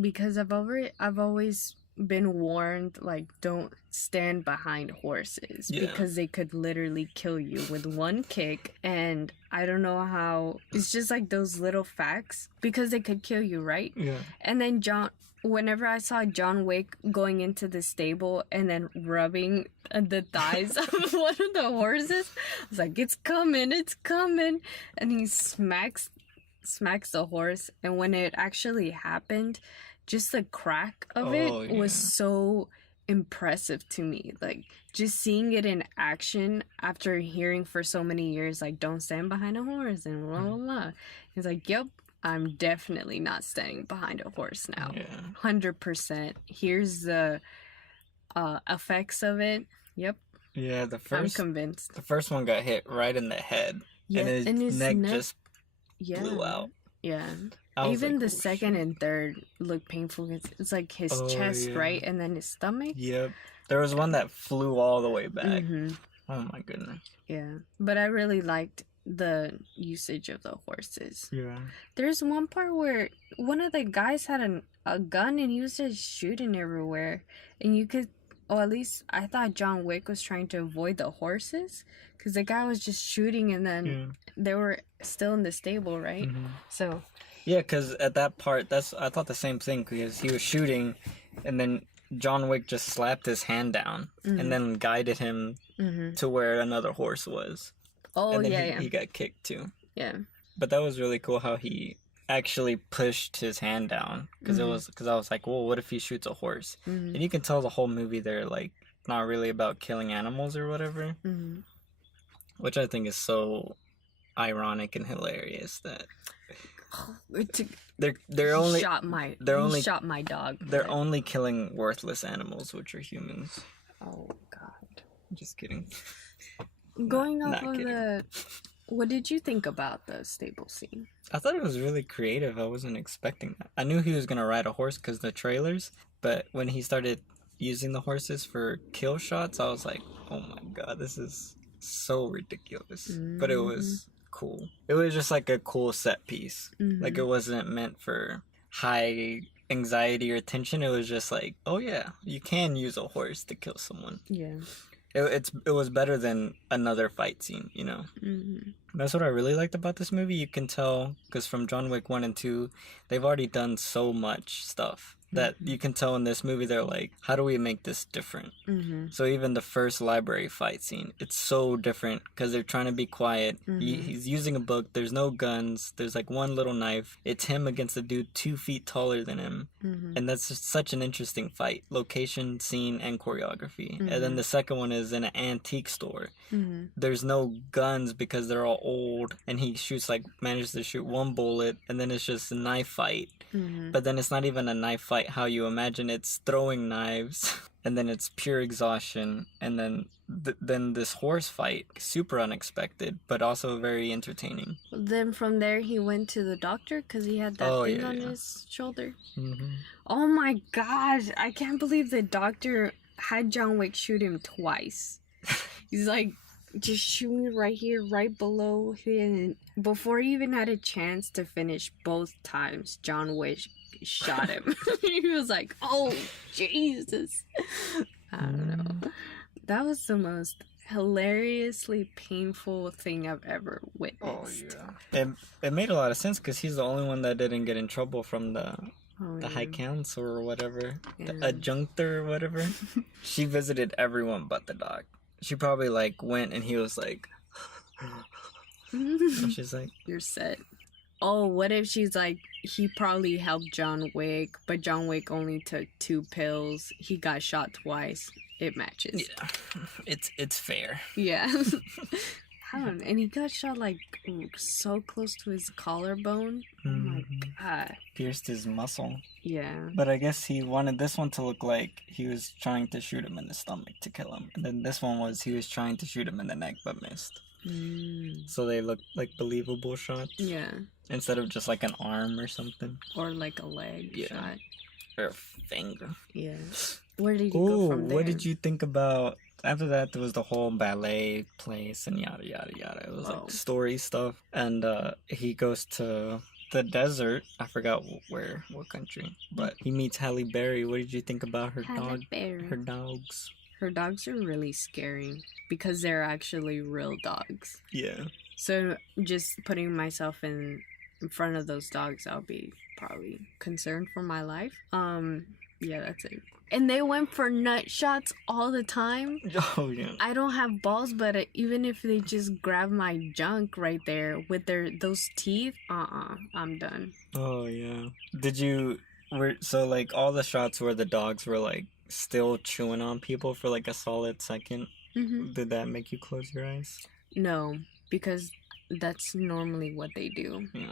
Because I've always... been warned, like, don't stand behind horses because they could literally kill you with one kick. And I don't know how, it's just like those little facts because they could kill you, right? Yeah. And then whenever I saw John Wick going into the stable and then rubbing the thighs of one of the horses, I was like, it's coming. And he smacks the horse, and when it actually happened, just the crack of it was so impressive to me. Like, just seeing it in action after hearing for so many years, like, don't stand behind a horse and blah, blah, blah. He's like, yep, I'm definitely not standing behind a horse now. 100%. Here's the effects of it. Yep. Yeah, I'm convinced. The first one got hit right in the head. Yeah, and his neck just blew out. Yeah. Even like, the second and third look painful. It's like his chest, right? And then his stomach. Yep. There was one that flew all the way back. Oh my goodness. Yeah. But I really liked the usage of the horses. Yeah. There's one part where one of the guys had a gun and he was just shooting everywhere. And you could Oh, at least I thought John Wick was trying to avoid the horses, because the guy was just shooting, and then they were still in the stable, right? So Yeah, because at that part, I thought the same thing, because he was shooting, and then John Wick just slapped his hand down and then guided him to where another horse was. Oh, and then yeah. he got kicked too. Yeah. But that was really cool how he actually pushed his hand down, because I was like, well, what if he shoots a horse? And you can tell the whole movie they're like not really about killing animals or whatever, which I think is so ironic and hilarious that they're only shot my dog. They're only killing worthless animals, which are humans. Oh God. Just kidding. Going off of the, what did you think about the stable scene? I thought it was really creative. I wasn't expecting that. I knew he was gonna ride a horse because the trailers, but when he started using the horses for kill shots, I was like, oh my God, this is so ridiculous. But it was cool. It was just like a cool set piece. Like, it wasn't meant for high anxiety or tension. It was just like, oh yeah, you can use a horse to kill someone. Yeah. It was better than another fight scene, you know. That's what I really liked about this movie. You can tell, because from John Wick 1 and 2, they've already done so much stuff that you can tell in this movie they're like, how do we make this different? So even the first library fight scene, it's so different because they're trying to be quiet. He's using a book. There's no guns. There's like one little knife. It's him against a dude 2 feet taller than him. And that's just such an interesting fight. Location, scene, and choreography. And then the second one is in an antique store. There's no guns because they're all old. And he manages to shoot one bullet. And then it's just a knife fight. But then it's not even a knife fight how you imagine. It's throwing knives. And then it's pure exhaustion. And then this horse fight, super unexpected, but also very entertaining. Then from there he went to the doctor because he had that thing on his shoulder. Oh my gosh, I can't believe the doctor had John Wick shoot him twice. He's like, just shoot me right here, right below him. Before he even had a chance to finish both times, John Wick shot him. He was like, oh Jesus. I don't know. That was the most hilariously painful thing I've ever witnessed. Oh yeah. It made a lot of sense because he's the only one that didn't get in trouble from the high council or whatever, the adjunctor or whatever. She visited everyone but the dog. She probably like went and he was like, and she's like, you're set. Oh, what if she's like, he probably helped John Wick, but John Wick only took 2 pills. He got shot twice. It matches. Yeah, it's fair. Yeah. I don't know. And he got shot like so close to his collarbone. Oh my God. Pierced his muscle. Yeah. But I guess he wanted this one to look like he was trying to shoot him in the stomach to kill him. And then this one was he was trying to shoot him in the neck but missed. So they look like believable shots. Yeah. Instead of just like an arm or something. Or like a leg shot. Or a finger. Yeah. Where did you go from there? What did you think about... After that, there was the whole ballet place and yada, yada, yada. It was like story stuff. And he goes to the desert. I forgot what country. But he meets Halle Berry. What did you think about her dog? Her dogs. Her dogs are really scary because they're actually real dogs. Yeah. So just putting myself in front of those dogs, I'll be probably concerned for my life. Yeah, that's it. And they went for nut shots all the time. Oh, yeah. I don't have balls, but even if they just grab my junk right there with those teeth, I'm done. Oh, yeah. So, like, all the shots where the dogs were, like, still chewing on people for, like, a solid second, did that make you close your eyes? No, because that's normally what they do. Yeah.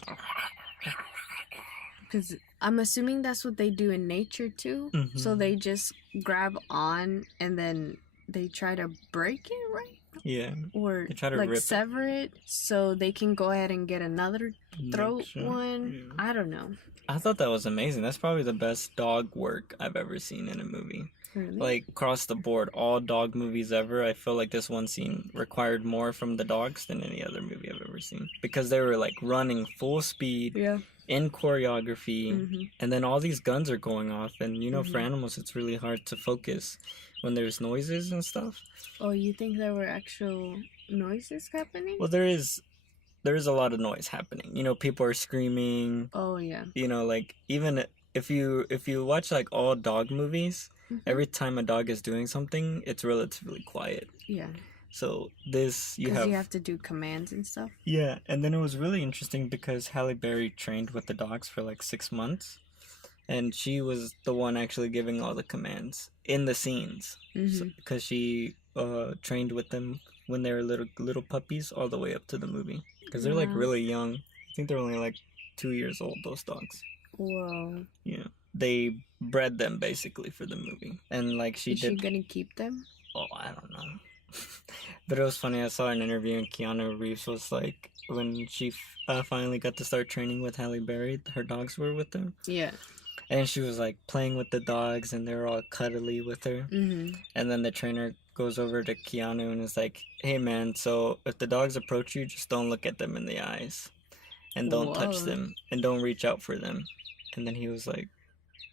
Because I'm assuming that's what they do in nature too. So they just grab on and then they try to break it, right? Yeah. or They try to like rip it. sever it so they can go ahead and get another throat Sure. one. Yeah. I don't know. I thought that was amazing. That's probably the best dog work I've ever seen in a movie. Really? Like, across the board, all dog movies ever, I feel like this one scene required more from the dogs than any other movie I've ever seen. Because they were, like, running full speed Yeah. in choreography, and then all these guns are going off. And, you know, for animals, it's really hard to focus when there's noises and stuff. Oh, you think there were actual noises happening? Well, there is a lot of noise happening. You know, people are screaming. Oh, yeah. You know, like, even if you watch like all dog movies, every time a dog is doing something, it's relatively quiet. Yeah. So this you Because you have to do commands and stuff. Yeah, and then it was really interesting because Halle Berry trained with the dogs for like 6 months, and she was the one actually giving all the commands in the scenes, because she trained with them when they were little puppies all the way up to the movie, because they're like really young. I think they're only like 2 years old, those dogs. Whoa. Yeah, they bred them basically for the movie, and like Is she gonna keep them? Oh, I don't know. But it was funny. I saw an interview, and Keanu Reeves was like, when she finally got to start training with Halle Berry, her dogs were with her. Yeah. And she was like playing with the dogs, and they were all cuddly with her. And then the trainer goes over to Keanu and is like, "Hey man, so if the dogs approach you, just don't look at them in the eyes, and don't touch them, and don't reach out for them." And then he was like,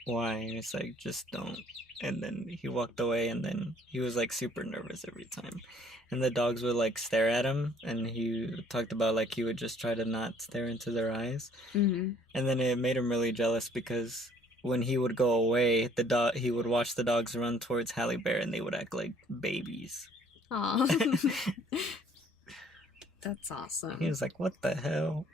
"Why?" And it's like, "Just don't." And then he walked away, and then he was like super nervous every time. And the dogs would like stare at him, and he talked about like he would just try to not stare into their eyes. And then it made him really jealous because when he would go away, he would watch the dogs run towards Halle Berry, and they would act like babies. Aww. That's awesome. He was like, "What the hell?"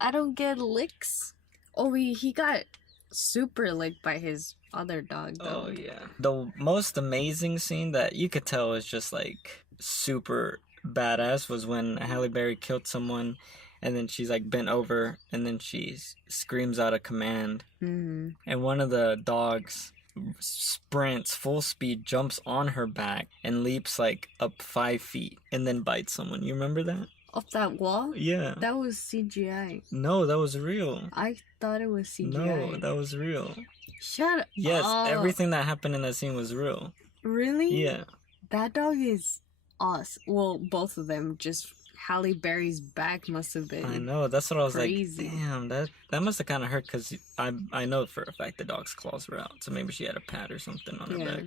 I don't get licks. Oh, he got super licked by his other dog, though. Oh, yeah. The most amazing scene that you could tell was just, like, super badass was when Halle Berry killed someone, and then she's, like, bent over, and then she screams out a command. And one of the dogs sprints full speed, jumps on her back, and leaps, like, up 5 feet, and then bites someone. You remember that? Off that wall? Yeah. That was CGI. No, that was real. I thought it was CGI. No, that was real. Shut up. Yes, everything that happened in that scene was real. Really? Yeah. That dog is awesome. Well, both of them. Just Halle Berry's back must have been. I know. That's what I was crazy. like. Damn, that must have kind of hurt because I know for a fact the dog's claws were out. So maybe she had a pad or something on her back.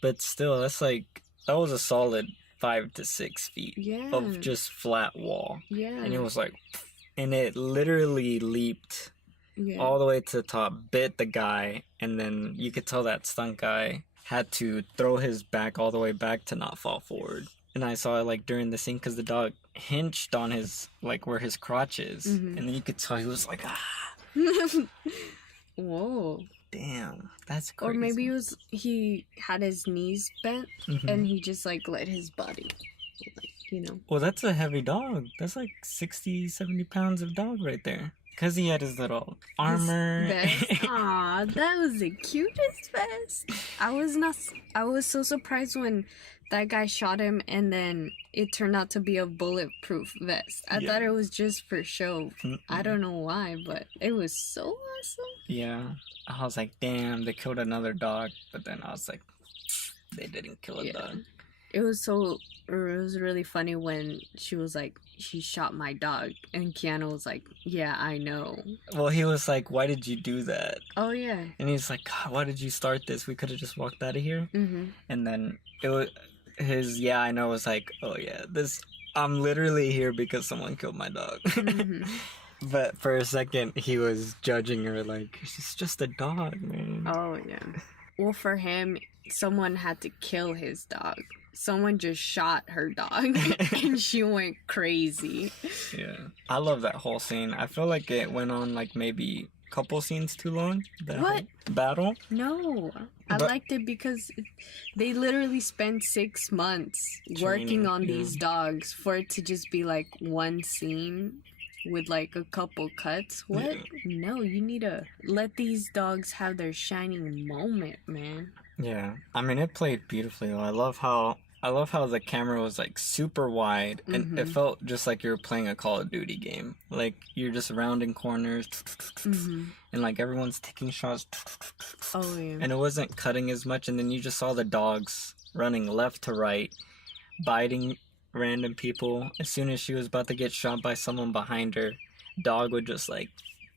But still, that was a solid 5 to 6 feet of just flat wall. Yeah. And it was like, and it literally leaped all the way to the top, bit the guy, and then you could tell that stunt guy had to throw his back all the way back to not fall forward. And I saw it like during the scene because the dog hinged on his, like where his crotch is. And then you could tell he was like, ah. Whoa. Damn, that's crazy. Or maybe he had his knees bent and he just like let his body, like, you know. Well, that's a heavy dog. That's like 60, 70 pounds of dog right there. Because he had his little armor. His vest. Aw, that was the cutest vest. I was so surprised when that guy shot him and then it turned out to be a bulletproof vest. I thought it was just for show. I don't know why, but it was so awesome. Yeah. I was like, damn, they killed another dog. But then I was like, they didn't kill a dog. It was really funny when she was like, she shot my dog. And Keanu was like, yeah, I know. Well, he was like, why did you do that? Oh, yeah. And he's like, God, why did you start this? We could have just walked out of here. And then it was his, yeah, I know, was like, oh, yeah, I'm literally here because someone killed my dog. But for a second, he was judging her like, she's just a dog, man. Oh, yeah. Well, for him, someone had to kill his dog. Someone just shot her dog, and she went crazy. Yeah. I love that whole scene. I feel like it went on, like, maybe a couple scenes too long. What? Battle? No. I liked it because they literally spent 6 months working on these dogs for it to just be, like, one scene with like a couple cuts. What? No, you need to let these dogs have their shining moment, man. Yeah. I mean, it played beautifully though. I love how I love how the camera was like super wide and it Mm-hmm. felt just like you were playing a Call of Duty game. Like you're just rounding corners Mm-hmm. and like everyone's taking shots Oh yeah. and it wasn't cutting as much, and then you just saw the dogs running left to right, biting random people. As soon as she was about to get shot by someone behind her, dog would just like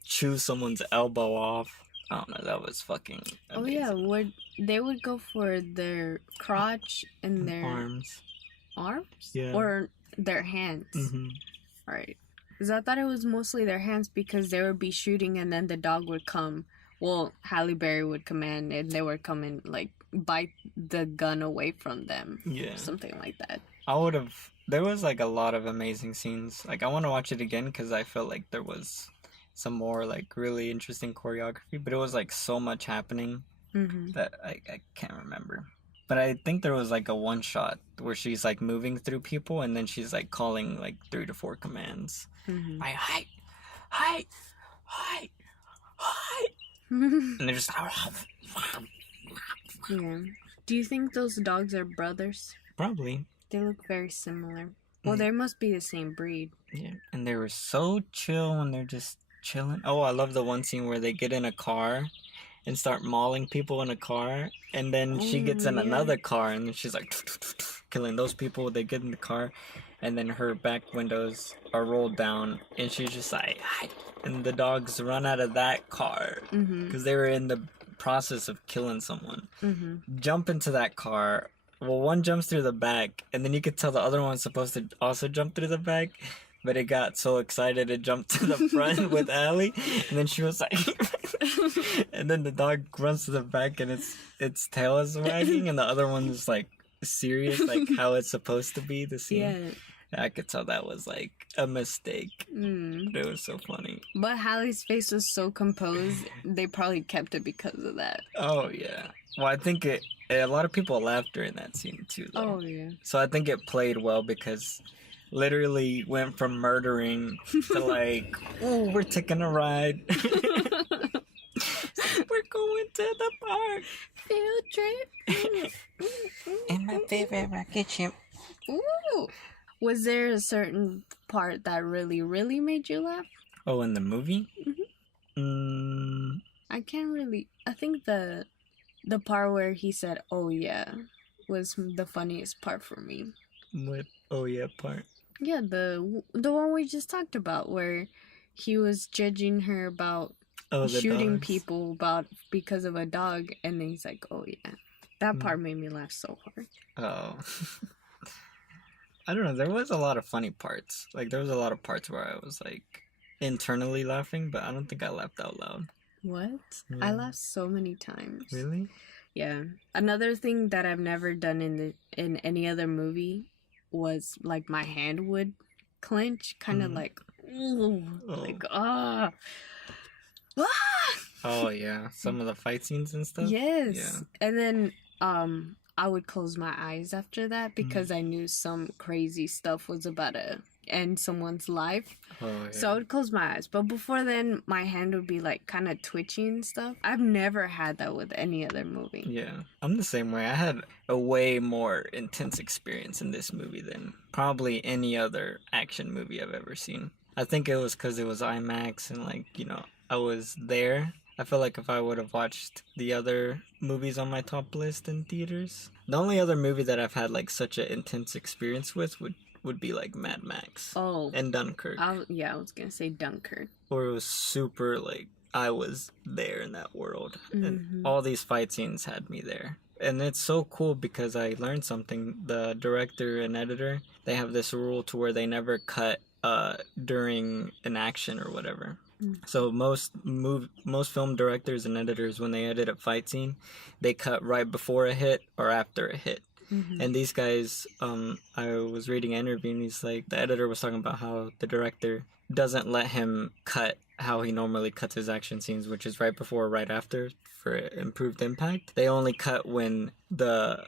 chew someone's elbow off. I don't know, that was fucking Oh amazing. yeah, they would go for their crotch and their Arms. Yeah. or their hands. Mm-hmm. Right. Because I thought it was mostly their hands because they would be shooting and then the dog would come. Well, Halle Berry would command and they would come and like bite the gun away from them. Yeah. Something like that. There was like a lot of amazing scenes. Like I want to watch it again because I felt like there was some more like really interesting choreography, but it was like so much happening Mm-hmm. that I can't remember. But I think there was like a one shot where she's like moving through people and then she's like calling like 3 to 4 commands. Mm-hmm. Like, hi, hi, hi, hi. And they're just. Yeah. Do you think those dogs are brothers? Probably. They look very similar. Well, they must be the same breed. Yeah. And they were so chill when they're just chilling. Oh, I love the one scene where they get in a car and start mauling people in a car, and then she gets in another car and then she's like killing those people. They get in the car and then her back windows are rolled down and she's just like hi. And the dogs run out of that car because they were in the process of killing someone. Jump into that car. Well, one jumps through the back and then you could tell the other one's supposed to also jump through the back, but it got so excited it jumped to the front with Allie, and then she was like and then the dog runs to the back and its tail is wagging and the other one is like serious, like how it's supposed to be, the scene. Yeah. I could tell that was like a mistake. But it was so funny. But Hallie's face was so composed, they probably kept it because of that. Oh yeah. Well, I think a lot of people laughed during that scene too, though. Oh yeah. So I think it played well because literally went from murdering to like, oh, we're taking a ride. We're going to the park. Field trip. And my favorite rocket ship. Ooh. Was there a certain part that really, really made you laugh? Oh, in the movie? I can't really. I think the part where he said, "Oh yeah," was the funniest part for me. What? Oh yeah, part. Yeah, the one we just talked about, where he was judging her about shooting dogs. people because of a dog, and then he's like, "Oh yeah," that part made me laugh so hard. Oh. I don't know. There was a lot of funny parts. Like there was a lot of parts where I was like internally laughing, but I don't think I laughed out loud. What? Yeah. I laughed so many times. Really? Yeah. Another thing that I've never done in any other movie was like my hand would clench, kind of like, ooh, like ah. Oh yeah, some of the fight scenes and stuff. Yes. Yeah. And then I would close my eyes after that because I knew some crazy stuff was about to end someone's life. Oh, yeah. So I would close my eyes. But before then, my hand would be like kind of twitchy and stuff. I've never had that with any other movie. Yeah, I'm the same way. I had a way more intense experience in this movie than probably any other action movie I've ever seen. I think it was because it was IMAX and like, you know, I was there. I feel like if I would have watched the other movies on my top list in theaters, the only other movie that I've had like such an intense experience with would be like Mad Max. Oh. And Dunkirk. I was going to say Dunkirk. Or it was super like, I was there in that world. And all these fight scenes had me there. And it's so cool because I learned something. The director and editor, they have this rule to where they never cut during an action or whatever. So most film directors and editors, when they edit a fight scene, they cut right before a hit or after a hit. And these guys, I was reading an interview and he's like, the editor was talking about how the director doesn't let him cut how he normally cuts his action scenes, which is right before or right after for improved impact. They only cut when the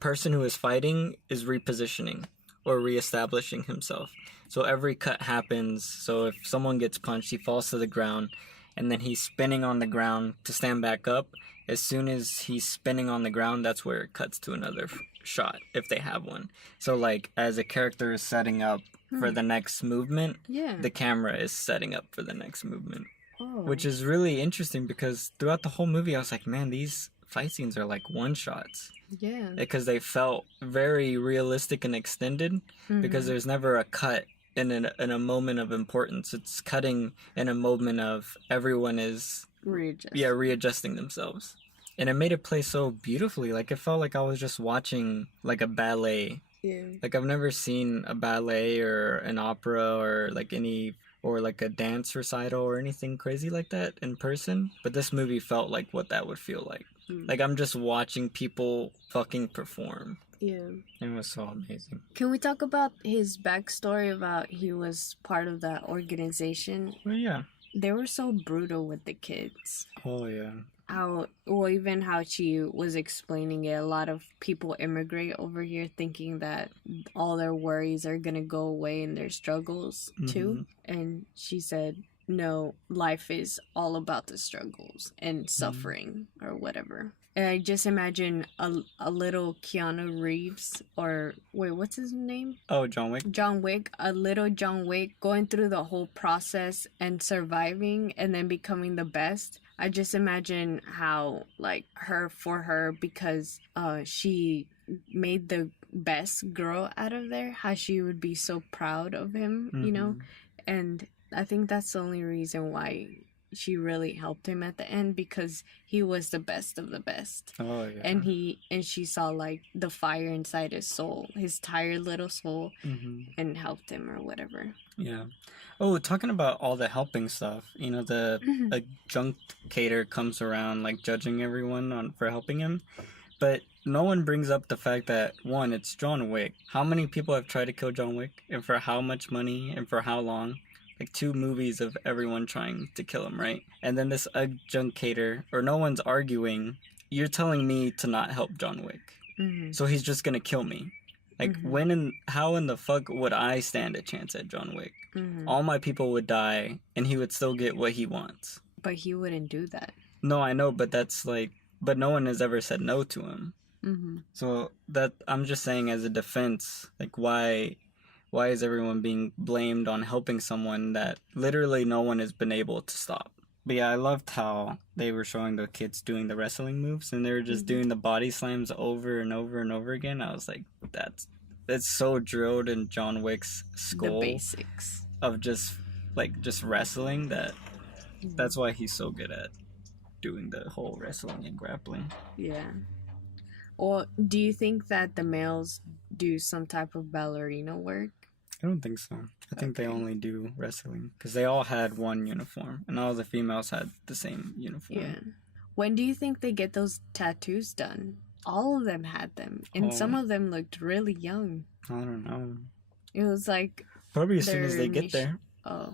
person who is fighting is repositioning or reestablishing himself. So every cut happens. So if someone gets punched, he falls to the ground, and then he's spinning on the ground to stand back up, as soon as he's spinning on the ground, that's where it cuts to another shot, if they have one. So, like, as a character is setting up for the next movement, Yeah. the camera is setting up for the next movement. Oh. Which is really interesting because throughout the whole movie, I was like, man, these fight scenes are like one shots. Yeah. Because they felt very realistic and extended because there's never a cut in a moment of importance. It's cutting in a moment of everyone is readjusting themselves. And it made it play so beautifully. Like, it felt like I was just watching like a ballet. Yeah. Like, I've never seen a ballet or an opera or like a dance recital or anything crazy like that in person. But this movie felt like what that would feel like. Like, I'm just watching people fucking perform. Yeah. It was so amazing. Can we talk about his backstory about he was part of that organization? Well, yeah. They were so brutal with the kids. Oh, yeah. Even how she was explaining it, a lot of people immigrate over here thinking that all their worries are gonna go away in their struggles too. And she said, no, life is all about the struggles and suffering or whatever. And I just imagine a little Keanu Reeves, or wait, what's his name? Oh, John Wick. John Wick, a little John Wick going through the whole process and surviving and then becoming the best. I just imagine how, like, for her, because she made the best girl out of there, how she would be so proud of him, you know? And I think that's the only reason why she really helped him at the end, because he was the best of the best. Oh, yeah. And she saw, like, the fire inside his soul, his tired little soul, and helped him or whatever. Yeah. Oh, talking about all the helping stuff, you know, the adjudicator comes around, like, judging everyone for helping him, but no one brings up the fact that, one, it's John Wick. How many people have tried to kill John Wick, and for how much money, and for how long? Like, 2 movies of everyone trying to kill him, right? And then this adjudicator, or no one's arguing, you're telling me to not help John Wick. So he's just gonna kill me. Like, how in the fuck would I stand a chance at John Wick? All my people would die, and he would still get what he wants. But he wouldn't do that. No, I know, but that's like, but no one has ever said no to him. So that, I'm just saying as a defense, like, why is everyone being blamed on helping someone that literally no one has been able to stop? But yeah, I loved how they were showing the kids doing the wrestling moves, and they were just doing the body slams over and over and over again. I was like, that's so drilled in John Wick's skull. The basics. Of just wrestling, that's why he's so good at doing the whole wrestling and grappling. Yeah. Or do you think that the males do some type of ballerina work? I don't think so. I think they only do wrestling because they all had one uniform, and all the females had the same uniform. Yeah. When do you think they get those tattoos done? All of them had them, and some of them looked really young. I don't know. It was like probably as soon as they get there. Oh,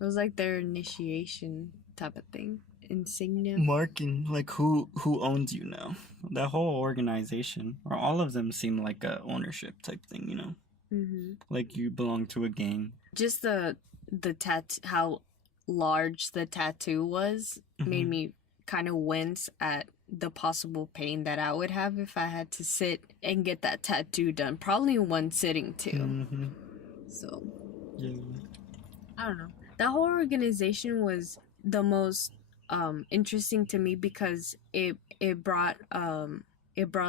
it was like their initiation type of thing. Insignia. Marking, like who owns you now. That whole organization, or all of them, seem like a ownership type thing, you know? Like you belong to a gang. Just the how large the tattoo was made me kind of wince at the possible pain that I would have if I had to sit and get that tattoo done. Probably in one sitting too. So, yeah. I don't know. That whole organization was the most interesting to me because it brought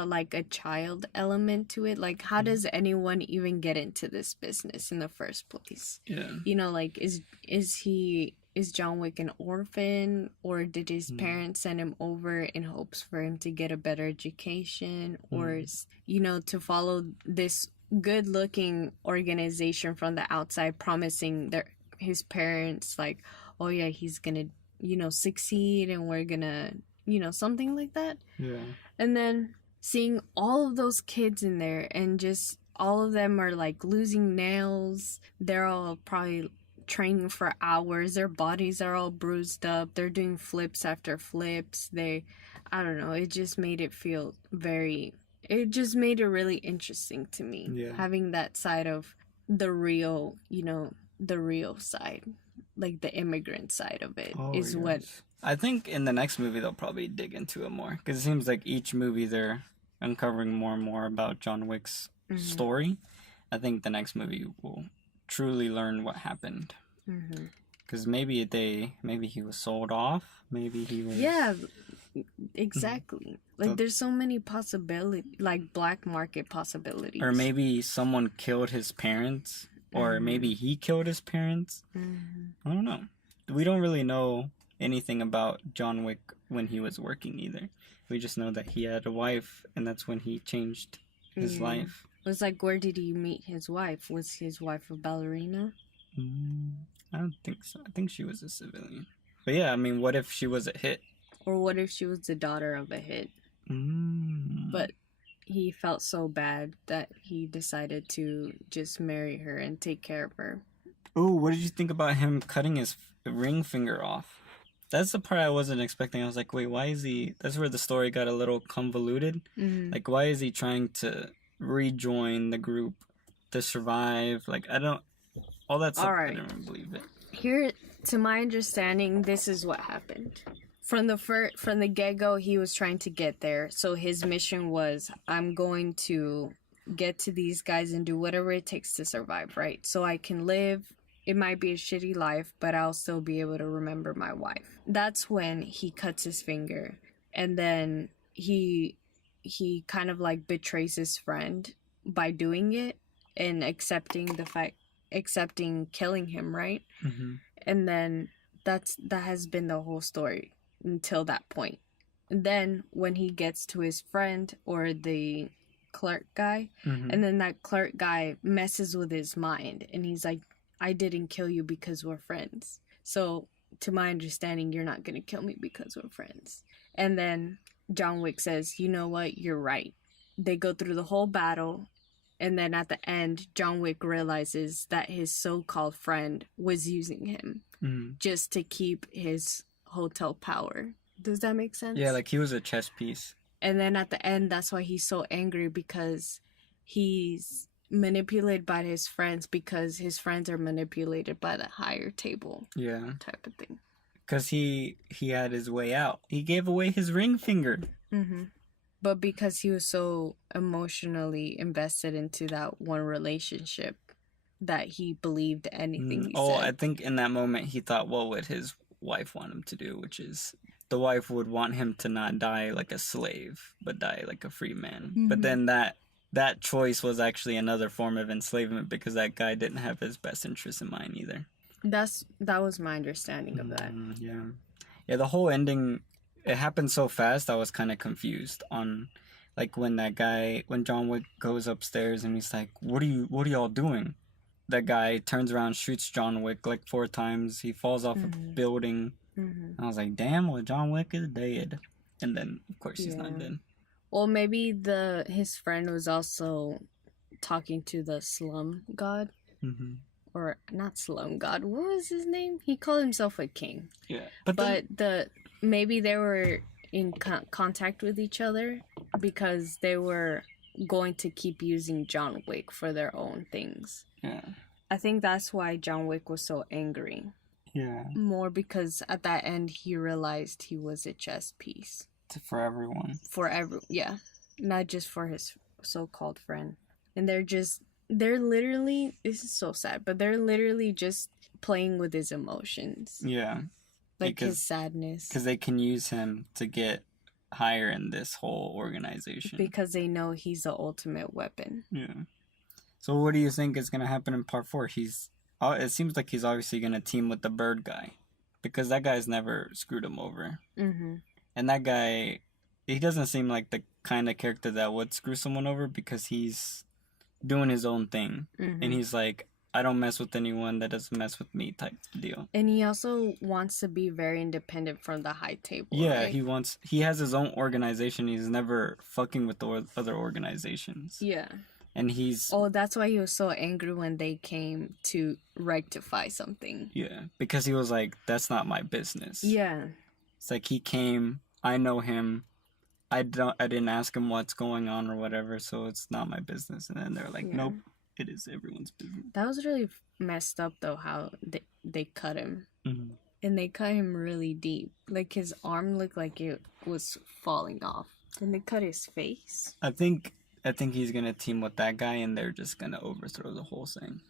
like a child element to it. Like, how does anyone even get into this business in the first place? Yeah. You know, like, is John Wick an orphan, or did his parents send him over in hopes for him to get a better education, or is, you know, to follow this good-looking organization from the outside promising his parents, like, oh yeah, he's gonna, you know, succeed, and we're gonna, you know, something like that. Yeah. And then seeing all of those kids in there, and just all of them are like losing nails. They're all probably training for hours. Their bodies are all bruised up. They're doing flips after flips. I don't know. It just made it feel it just made it really interesting to me. Yeah. Having that side of the real, you know, the real side. Like the immigrant side of it I think in the next movie they'll probably dig into it more because it seems like each movie they're uncovering more and more about John Wick's story. I think the next movie will truly learn what happened. Because maybe he was sold off. Maybe he was. Yeah, exactly. Like, there's so many possibilities, like black market possibilities. Or maybe someone killed his parents, or maybe he killed his parents. I don't know. We don't really know anything about John Wick when he was working either. We just know that he had a wife, and that's when he changed his life. It was like, where did he meet his wife? Was his wife a ballerina? I don't think so. I think she was a civilian. But yeah, I mean, what if she was a hit? Or what if she was the daughter of a hit? But he felt so bad that he decided to just marry her and take care of her. Oh, what did you think about him cutting his ring finger off? That's the part I wasn't expecting. I was like, wait, why is he... That's where the story got a little convoluted. Like, why is he trying to rejoin the group to survive? Like, I don't... All that stuff, I didn't believe it. Here, to my understanding, this is what happened. From the get-go, he was trying to get there. So his mission was, I'm going to get to these guys and do whatever it takes to survive, right? So I can live. It might be a shitty life, but I'll still be able to remember my wife. That's when he cuts his finger. And then he kind of like betrays his friend by doing it and accepting killing him, right? And then that has been the whole story until that point. And then when he gets to his friend or the clerk guy, and then that clerk guy messes with his mind, and he's like, I didn't kill you because we're friends. So to my understanding, you're not gonna kill me because we're friends. And then John Wick says, you know what, you're right. They go through the whole battle, and then at the end, John Wick realizes that his so-called friend was using him just to keep his hotel power. Does that make sense? Yeah, like he was a chess piece. And then at the end, that's why he's so angry, because he's manipulated by his friends, because his friends are manipulated by the higher table. Yeah. Type of thing. Because he had his way out. He gave away his ring finger. But because he was so emotionally invested into that one relationship that he believed anything he said. I think in that moment he thought, what would his wife want him to do? Which is, the wife would want him to not die like a slave, but die like a free man. But then that choice was actually another form of enslavement, because that guy didn't have his best interests in mind either. That was my understanding of that. Yeah, the whole ending, it happened so fast. I was kind of confused on, like, when John Wick goes upstairs and he's like, what are y'all doing? That guy turns around, shoots John Wick like 4 times. He falls off a building. I was like, damn, well, John Wick is dead. And then, of course, he's not dead. Well, maybe his friend was also talking to the slum god. Or not slum god. What was his name? He called himself a king. Yeah. But maybe they were in contact with each other, because they were going to keep using John Wick for their own things. Yeah. I think that's why John Wick was so angry. Yeah. More because at that end he realized he was a chess piece. For everyone. Yeah. Not just for his so-called friend. And they're literally, this is so sad, but they're literally just playing with his emotions. Yeah. Like his sadness. Because they can use him to get higher in this whole organization. Because they know he's the ultimate weapon. Yeah. So what do you think is going to happen in part 4? It seems like he's obviously going to team with the bird guy, because that guy's never screwed him over. And that guy, he doesn't seem like the kind of character that would screw someone over, because he's doing his own thing. And he's like, I don't mess with anyone that doesn't mess with me type deal. And he also wants to be very independent from the high table. Yeah, right? He has his own organization. He's never fucking with the other organizations. Yeah. And he's... Oh, that's why he was so angry when they came to rectify something. Yeah, because he was like, that's not my business. Yeah. It's like, he came, I know him, I didn't ask him what's going on or whatever, so it's not my business. And then they're like, nope, it is everyone's business. That was really messed up, though, how they cut him. And they cut him really deep. Like his arm looked like it was falling off. And they cut his face. I think he's gonna team with that guy, and they're just gonna overthrow the whole thing.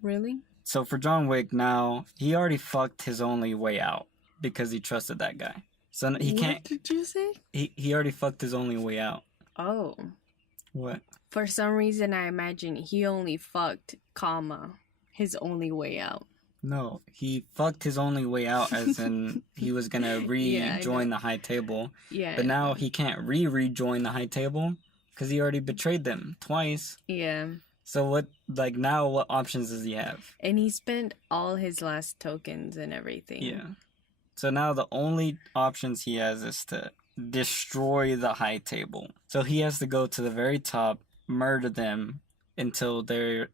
Really? So for John Wick now, he already fucked his only way out because he trusted that guy. So he can't. What did you say? He already fucked his only way out. Oh. What? For some reason, I imagine he only fucked, his only way out. No, he fucked his only way out, as in he was gonna rejoin the High Table. Yeah. But now he can't rejoin the High Table because he already betrayed them twice. Yeah. So what options does he have? And he spent all his last tokens and everything. Yeah. So now the only options he has is to destroy the High Table. So he has to go to the very top, murder them until they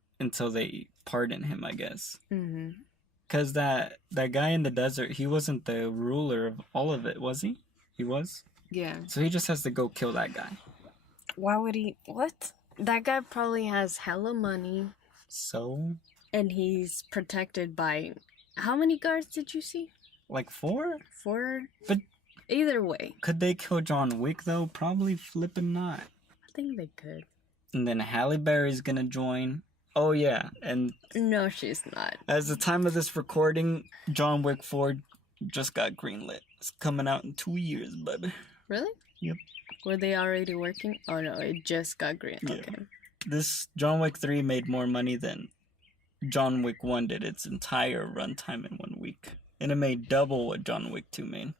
pardon him, I guess. Mm-hmm. Because that guy in the desert, he wasn't the ruler of all of it, was he? He was? Yeah. So he just has to go kill that guy. Why would he? What? That guy probably has hella money. So? And he's protected by... How many guards did you see? Like 4? 4? But... Either way. Could they kill John Wick, though? Probably flipping not. I think they could. And then Halle Berry's gonna join. Oh, yeah. And... No, she's not. As the time of this recording, John Wick 4 just got greenlit. It's coming out in 2 years, baby. Really? Yep. Were they already working? Oh, no, it just got green. Yeah. Okay. This John Wick 3 made more money than John Wick 1 did its entire runtime in 1 week. And it made double what John Wick 2 made.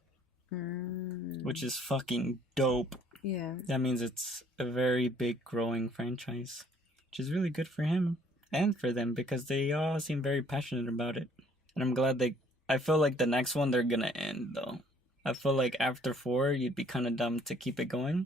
Which is fucking dope. Yeah. That means it's a very big growing franchise. Which is really good for him. And for them, because they all seem very passionate about it. And I'm glad I feel like the next one they're gonna end, though. I feel like after 4, you'd be kind of dumb to keep it going.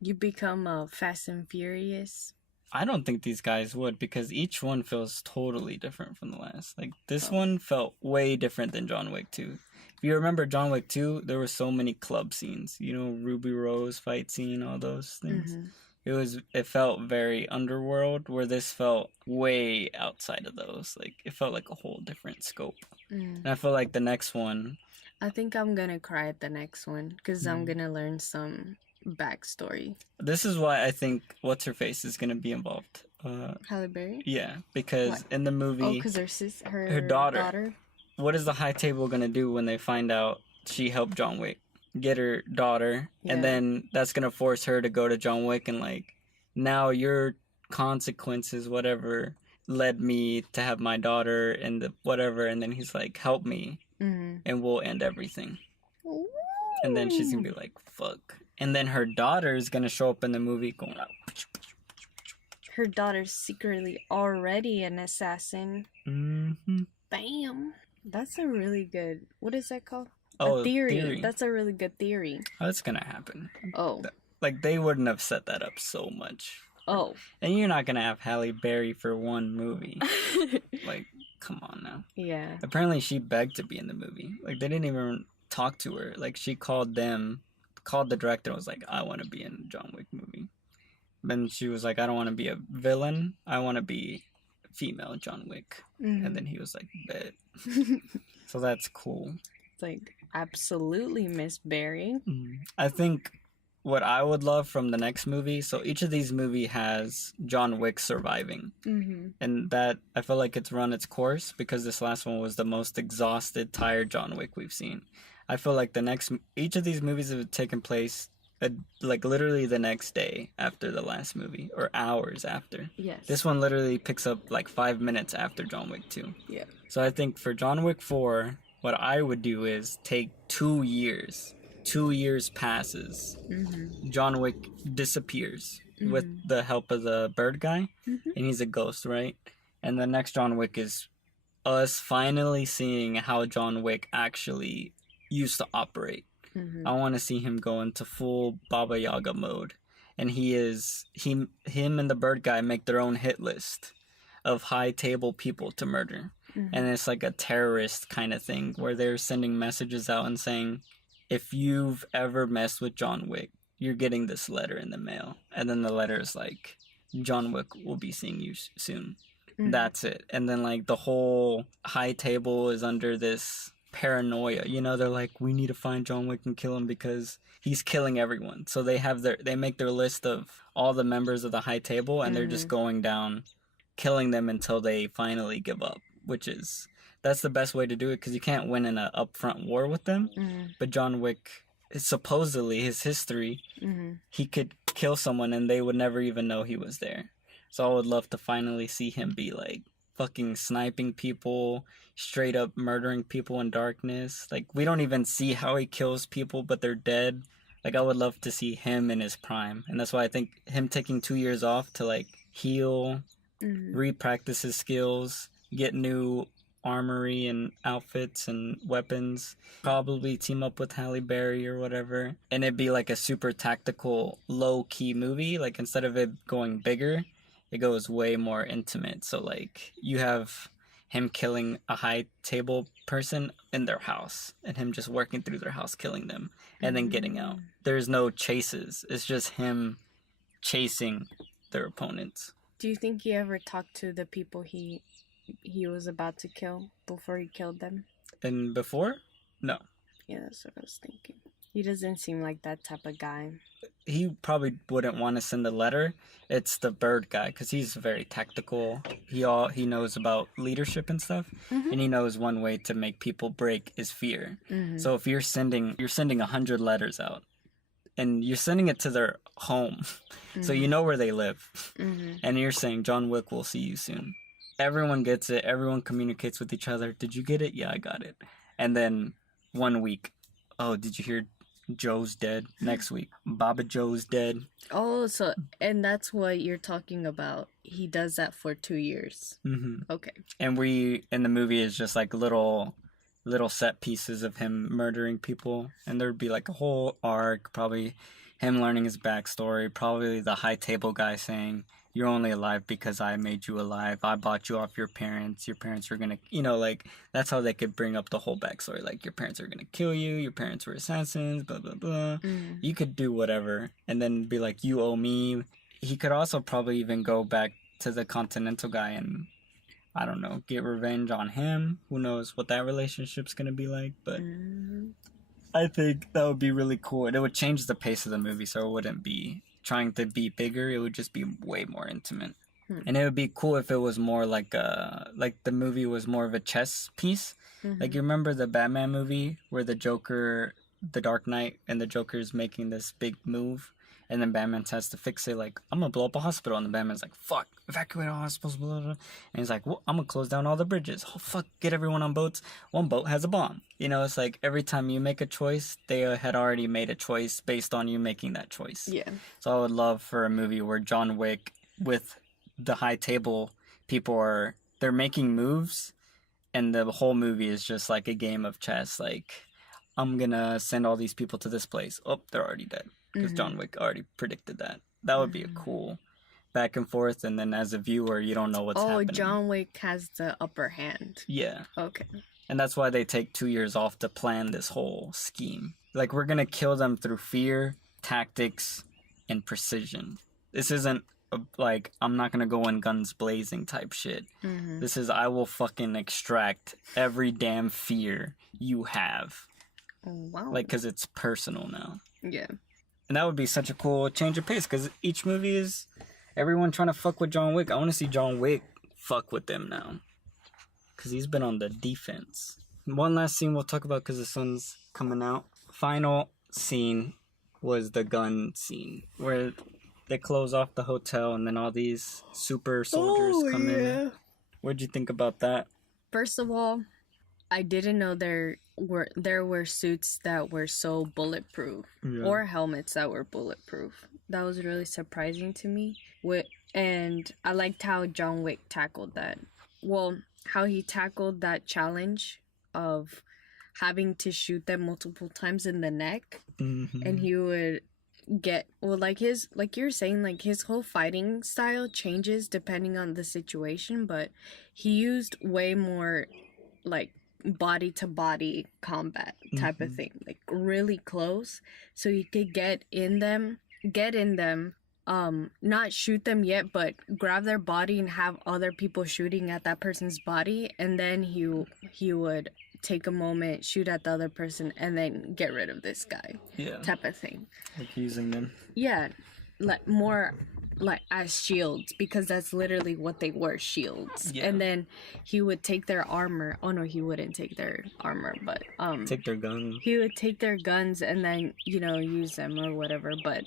You become Fast and Furious. I don't think these guys would, because each one feels totally different from the last. Like, this one felt way different than John Wick 2. If you remember John Wick 2, there were so many club scenes. You know, Ruby Rose fight scene, all those things. Mm-hmm. It felt very underworld, where this felt way outside of those. Like, it felt like a whole different scope. And I feel like the next one... I think I'm gonna cry at the next one, because I'm gonna learn some backstory. This is why I think What's-Her-Face is gonna be involved. Halle Berry? Yeah, because in the movie... Oh, because her daughter? What is the High Table gonna do when they find out she helped John Wick? Get her daughter, and then that's gonna force her to go to John Wick and like, now your consequences, whatever, led me to have my daughter and the whatever, and then he's like, help me, and we'll end everything. Ooh. And then she's gonna be like, fuck. And then her daughter is gonna show up in the movie going up. Her daughter's secretly already an assassin. Bam. That's a really good... What is that called? A theory. That's a really good theory. Oh, it's gonna happen. Oh. Like, they wouldn't have set that up so much. Oh. And you're not gonna have Halle Berry for one movie. Like, come on now. Yeah. Apparently she begged to be in the movie. Like, they didn't even talk to her. Like, she called the director and was like, I want to be in a John Wick movie. Then she was like, I don't want to be a villain. I want to be female John Wick. And then he was like, bet. So that's cool. It's like, absolutely, Miss Berry. I think what I would love from the next movie, so each of these movies has John Wick surviving. And that, I feel like it's run its course, because this last one was the most exhausted, tired John Wick we've seen. I feel like each of these movies have taken place like literally the next day after the last movie, or hours after. Yes. This one literally picks up like 5 minutes after John Wick 2. Yeah. So I think for John Wick 4, what I would do is take 2 years. 2 years passes. John Wick disappears with the help of the bird guy, and he's a ghost, right? And the next John Wick is us finally seeing how John Wick actually used to operate. I want to see him go into full Baba Yaga mode, and him and the bird guy make their own hit list of high table people to murder. And it's like a terrorist kind of thing, where they're sending messages out and saying, if you've ever messed with John Wick, you're getting this letter in the mail. And then the letter is like, John Wick will be seeing you soon. That's it. And then like the whole high table is under this paranoia. You know, they're like, we need to find John Wick and kill him because he's killing everyone. So they make their list of all the members of the High Table, and they're just going down, killing them until they finally give up. That's the best way to do it, because you can't win in an upfront war with them. But John Wick, supposedly his history, he could kill someone and they would never even know he was there. So I would love to finally see him be like fucking sniping people, straight up murdering people in darkness. Like, we don't even see how he kills people, but they're dead. Like, I would love to see him in his prime. And that's why I think him taking 2 years off to like heal, re-practice his skills, get new armory and outfits and weapons, probably team up with Halle Berry or whatever, and it'd be like a super tactical, low-key movie. Like, instead of it going bigger, it goes way more intimate. So like, you have him killing a High Table person in their house, and him just working through their house, killing them, and then getting out. There's no chases. It's just him chasing their opponents. Do you think he ever talked to the people he was about to kill before he killed them? And before? No. Yeah, that's what I was thinking. He doesn't seem like that type of guy. He probably wouldn't want to send a letter. It's the bird guy, because he's very tactical. He knows about leadership and stuff, and he knows one way to make people break is fear. So if you're sending 100 letters out, and you're sending it to their home, so you know where they live, and you're saying, John Wick will see you soon. Everyone gets it. Everyone communicates with each other. Did you get it? Yeah, I got it. And then 1 week, oh, did you hear Joe's dead? Next week, Baba Joe's dead. Oh, so, and that's what you're talking about. He does that for 2 years. Okay. And in the movie, is just like little set pieces of him murdering people. And there'd be like a whole arc, probably him learning his backstory, probably the High Table guy saying, you're only alive because I made you alive. I bought you off your parents. Your parents were going to, like, that's how they could bring up the whole backstory. Like, your parents are going to kill you. Your parents were assassins, blah, blah, blah. You could do whatever. And then be like, you owe me. He could also probably even go back to the Continental guy and, I don't know, get revenge on him. Who knows what that relationship's going to be like. But I think that would be really cool. And it would change the pace of the movie, so it wouldn't be trying to be bigger. It would just be way more intimate. And it would be cool if it was more like the movie was more of a chess piece. Like, you remember the Batman movie where the Joker, the Dark Knight, and the Joker's making this big move, and then Batman has to fix it, like, I'm gonna blow up a hospital, and the Batman's like, fuck, evacuate all hospitals, blah, blah, blah. And he's like, well, I'm gonna close down all the bridges. Oh, fuck, get everyone on boats. One boat has a bomb. It's like, every time you make a choice, they had already made a choice based on you making that choice. Yeah. So I would love for a movie where John Wick, with the High Table people, they're making moves, and the whole movie is just like a game of chess. Like, I'm gonna send all these people to this place. Oh, they're already dead. Because John Wick already predicted that. That would be a cool back and forth, and then as a viewer, you don't know what's happening. Oh, John Wick has the upper hand. Yeah. Okay. And that's why they take 2 years off to plan this whole scheme. Like, we're gonna kill them through fear, tactics, and precision. This isn't like, I'm not gonna go in guns blazing type shit. This is, I will fucking extract every damn fear you have. Oh, wow. Like, because it's personal now. Yeah. And that would be such a cool change of pace, because each movie is everyone trying to fuck with John Wick. I want to see John Wick fuck with them now, because he's been on the defense. One last scene we'll talk about, because the sun's coming out. Final scene was the gun scene, where they close off the hotel and then all these super soldiers come in. What'd you think about that? First of all, I didn't know there were suits that were so bulletproof, or helmets that were bulletproof. That was really surprising to me. And I liked how John Wick tackled that. Well, how he tackled that challenge of having to shoot them multiple times in the neck, and he would get, well, like you're saying, like, his whole fighting style changes depending on the situation, but he used way more like body to body combat type of thing, like really close, so you could get in them, not shoot them yet, but grab their body and have other people shooting at that person's body, and then he would take a moment, shoot at the other person, and then get rid of this guy. Yeah. Type of thing. Like using them. Yeah, like more like as shields, because that's literally what they were, shields. Yeah. And then he would take their armor. Oh no, he wouldn't take their armor, but take their guns. He would take their guns and then, you know, use them or whatever. But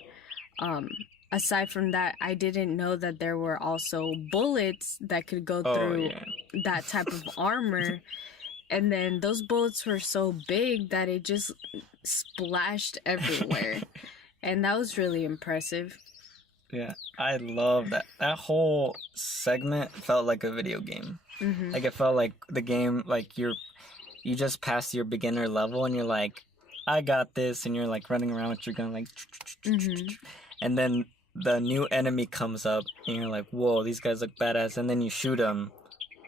aside from that, I didn't know that there were also bullets that could go through that type of armor. And then those bullets were so big that it just splashed everywhere. And that was really impressive. Yeah, I love that. That whole segment felt like a video game. Mm-hmm. Like, it felt like the game, like, you just passed your beginner level and you're like, I got this, and you're like running around with your gun, like, and then the new enemy comes up and you're like, whoa, these guys look badass, and then you shoot them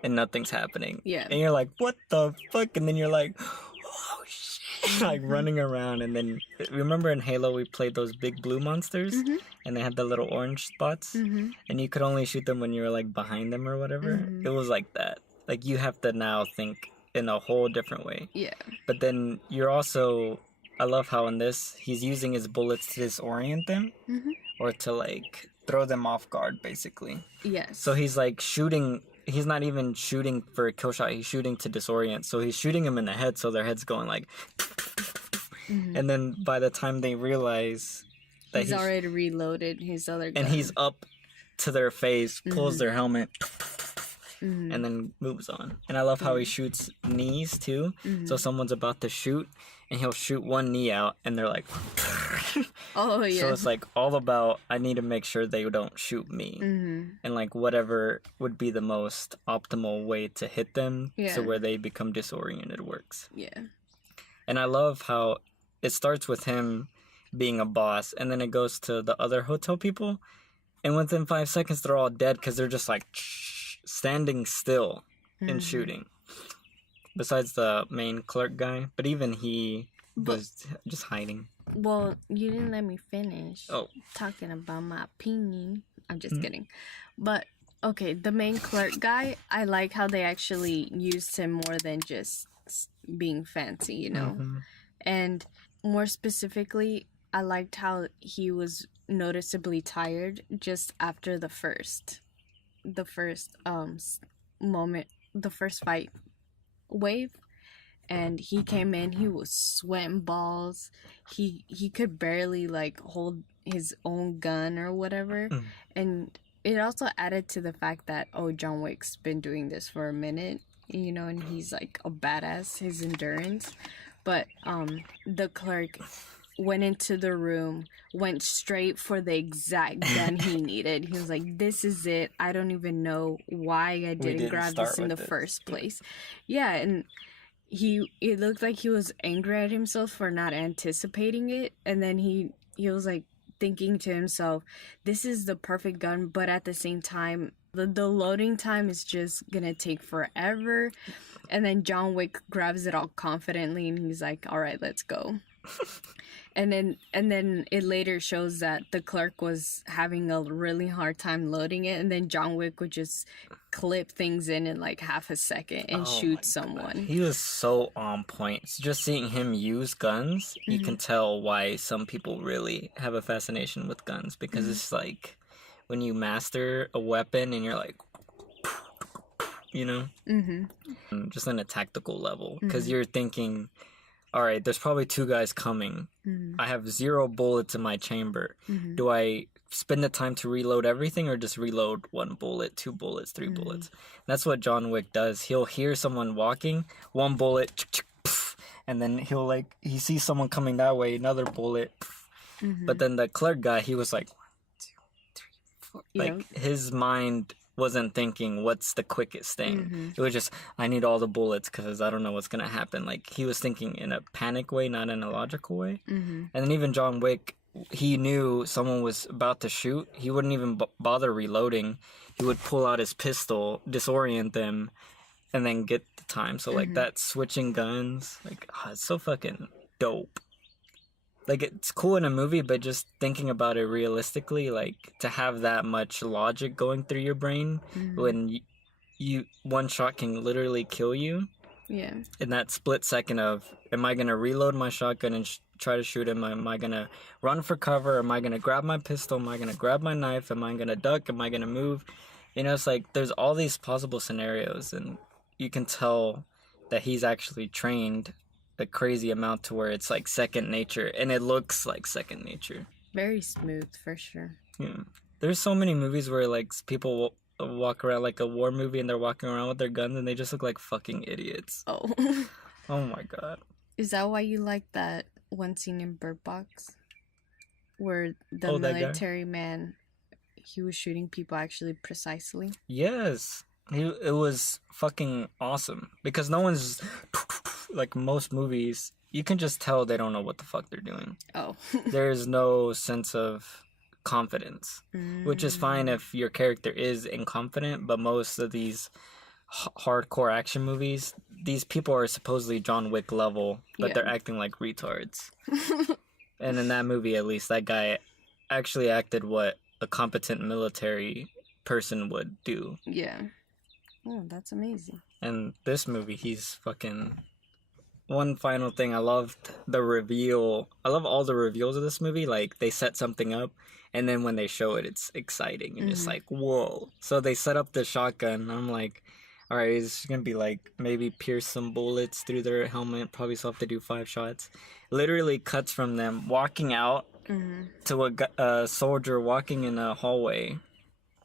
and nothing's happening. Yeah. And you're like, what the fuck? And then you're like, oh shit, like running around. And then remember in Halo we played those big blue monsters, and they had the little orange spots, and you could only shoot them when you were like behind them or whatever. It was like that. Like, you have to now think in a whole different way. Yeah. But then you're also, I love how in this he's using his bullets to disorient them, or to like throw them off guard, basically. Yes. So he's like shooting. He's not even shooting for a kill shot. He's shooting to disorient. So he's shooting them in the head, so their head's going like... And then by the time they realize that he's already reloaded his other gun. And he's up to their face, pulls their helmet, and then moves on. And I love how he shoots knees, too. So someone's about to shoot, and he'll shoot one knee out, and they're like... Oh, yeah. So it's like all about, I need to make sure they don't shoot me. And like whatever would be the most optimal way to hit them to where they become disoriented works. Yeah. And I love how it starts with him being a boss, and then it goes to the other hotel people, and within 5 seconds they're all dead because they're just like standing still and shooting. Besides the main clerk guy, but even he was just hiding. Well, you didn't let me finish talking about my opinion. I'm just kidding. But, okay, the main clerk guy, I like how they actually used him more than just being fancy, you know? And more specifically, I liked how he was noticeably tired just after the first moment, the first fight wave. And he came in, he was sweating balls. He could barely like hold his own gun or whatever. And it also added to the fact that, John Wick's been doing this for a minute, you know, and he's like a badass, his endurance. But the clerk went into the room, went straight for the exact gun he needed. He was like, this is it. I don't even know why I didn't grab this in the first place. Yeah, and it looked like he was angry at himself for not anticipating it, and then he was like thinking to himself, this is the perfect gun, but at the same time the loading time is just gonna take forever. And then John Wick grabs it all confidently and he's like, all right, let's go. And then it later shows that the clerk was having a really hard time loading it, and then John Wick would just clip things in like half a second and shoot someone. God. He was so on point. Just seeing him use guns, you can tell why some people really have a fascination with guns, because it's like when you master a weapon and you're like, you know, just on a tactical level, because you're thinking, all right, there's probably two guys coming. I have 0 bullets in my chamber. Do I spend the time to reload everything, or just reload 1 bullet, 2 bullets, 3 bullets? And that's what John Wick does. He'll hear someone walking, 1 bullet, and then he sees someone coming that way, another bullet. But then the clerk guy, he was like, 1, 2, 3, 4. Like, his mind wasn't thinking what's the quickest thing. It was just, I need all the bullets because I don't know what's gonna happen. Like, he was thinking in a panic way, not in a logical way. And then even John Wick, he knew someone was about to shoot. He wouldn't even bother reloading. He would pull out his pistol, disorient them, and then get the time. So like that switching guns, like, it's so fucking dope. Like, it's cool in a movie, but just thinking about it realistically, like, to have that much logic going through your brain when you one shot can literally kill you, Yeah. In that split second of, am I going to reload my shotgun and try to shoot him? Am I going to run for cover? Am I going to grab my pistol? Am I going to grab my knife? Am I going to duck? Am I going to move? You know, it's like there's all these possible scenarios, and you can tell that he's actually trained a crazy amount to where it's like second nature, and it looks like second nature. Very smooth, for sure. Yeah. There's so many movies where like people walk around like a war movie and they're walking around with their guns and they just look like fucking idiots. Oh. Oh my god. Is that why you like that one scene in Bird Box? Where the Oh, that guy? military man, he was shooting people actually precisely? Yes. It was fucking awesome. Because no one's like most movies, you can just tell they don't know what the fuck they're doing. Oh. There's no sense of confidence, which is fine if your character is inconfident, but most of these hardcore action movies, these people are supposedly John Wick level, but they're acting like retards. And in that movie, at least, that guy actually acted what a competent military person would do. Yeah. Oh, that's amazing. And this movie, he's fucking... One final thing, I loved the reveal. I love all the reveals of this movie. Like, they set something up, and then when they show it, it's exciting. And it's like, whoa. So they set up the shotgun, and I'm like, all right, it's going to be like, maybe pierce some bullets through their helmet. Probably still have to do 5 shots. Literally cuts from them walking out to a soldier walking in a hallway,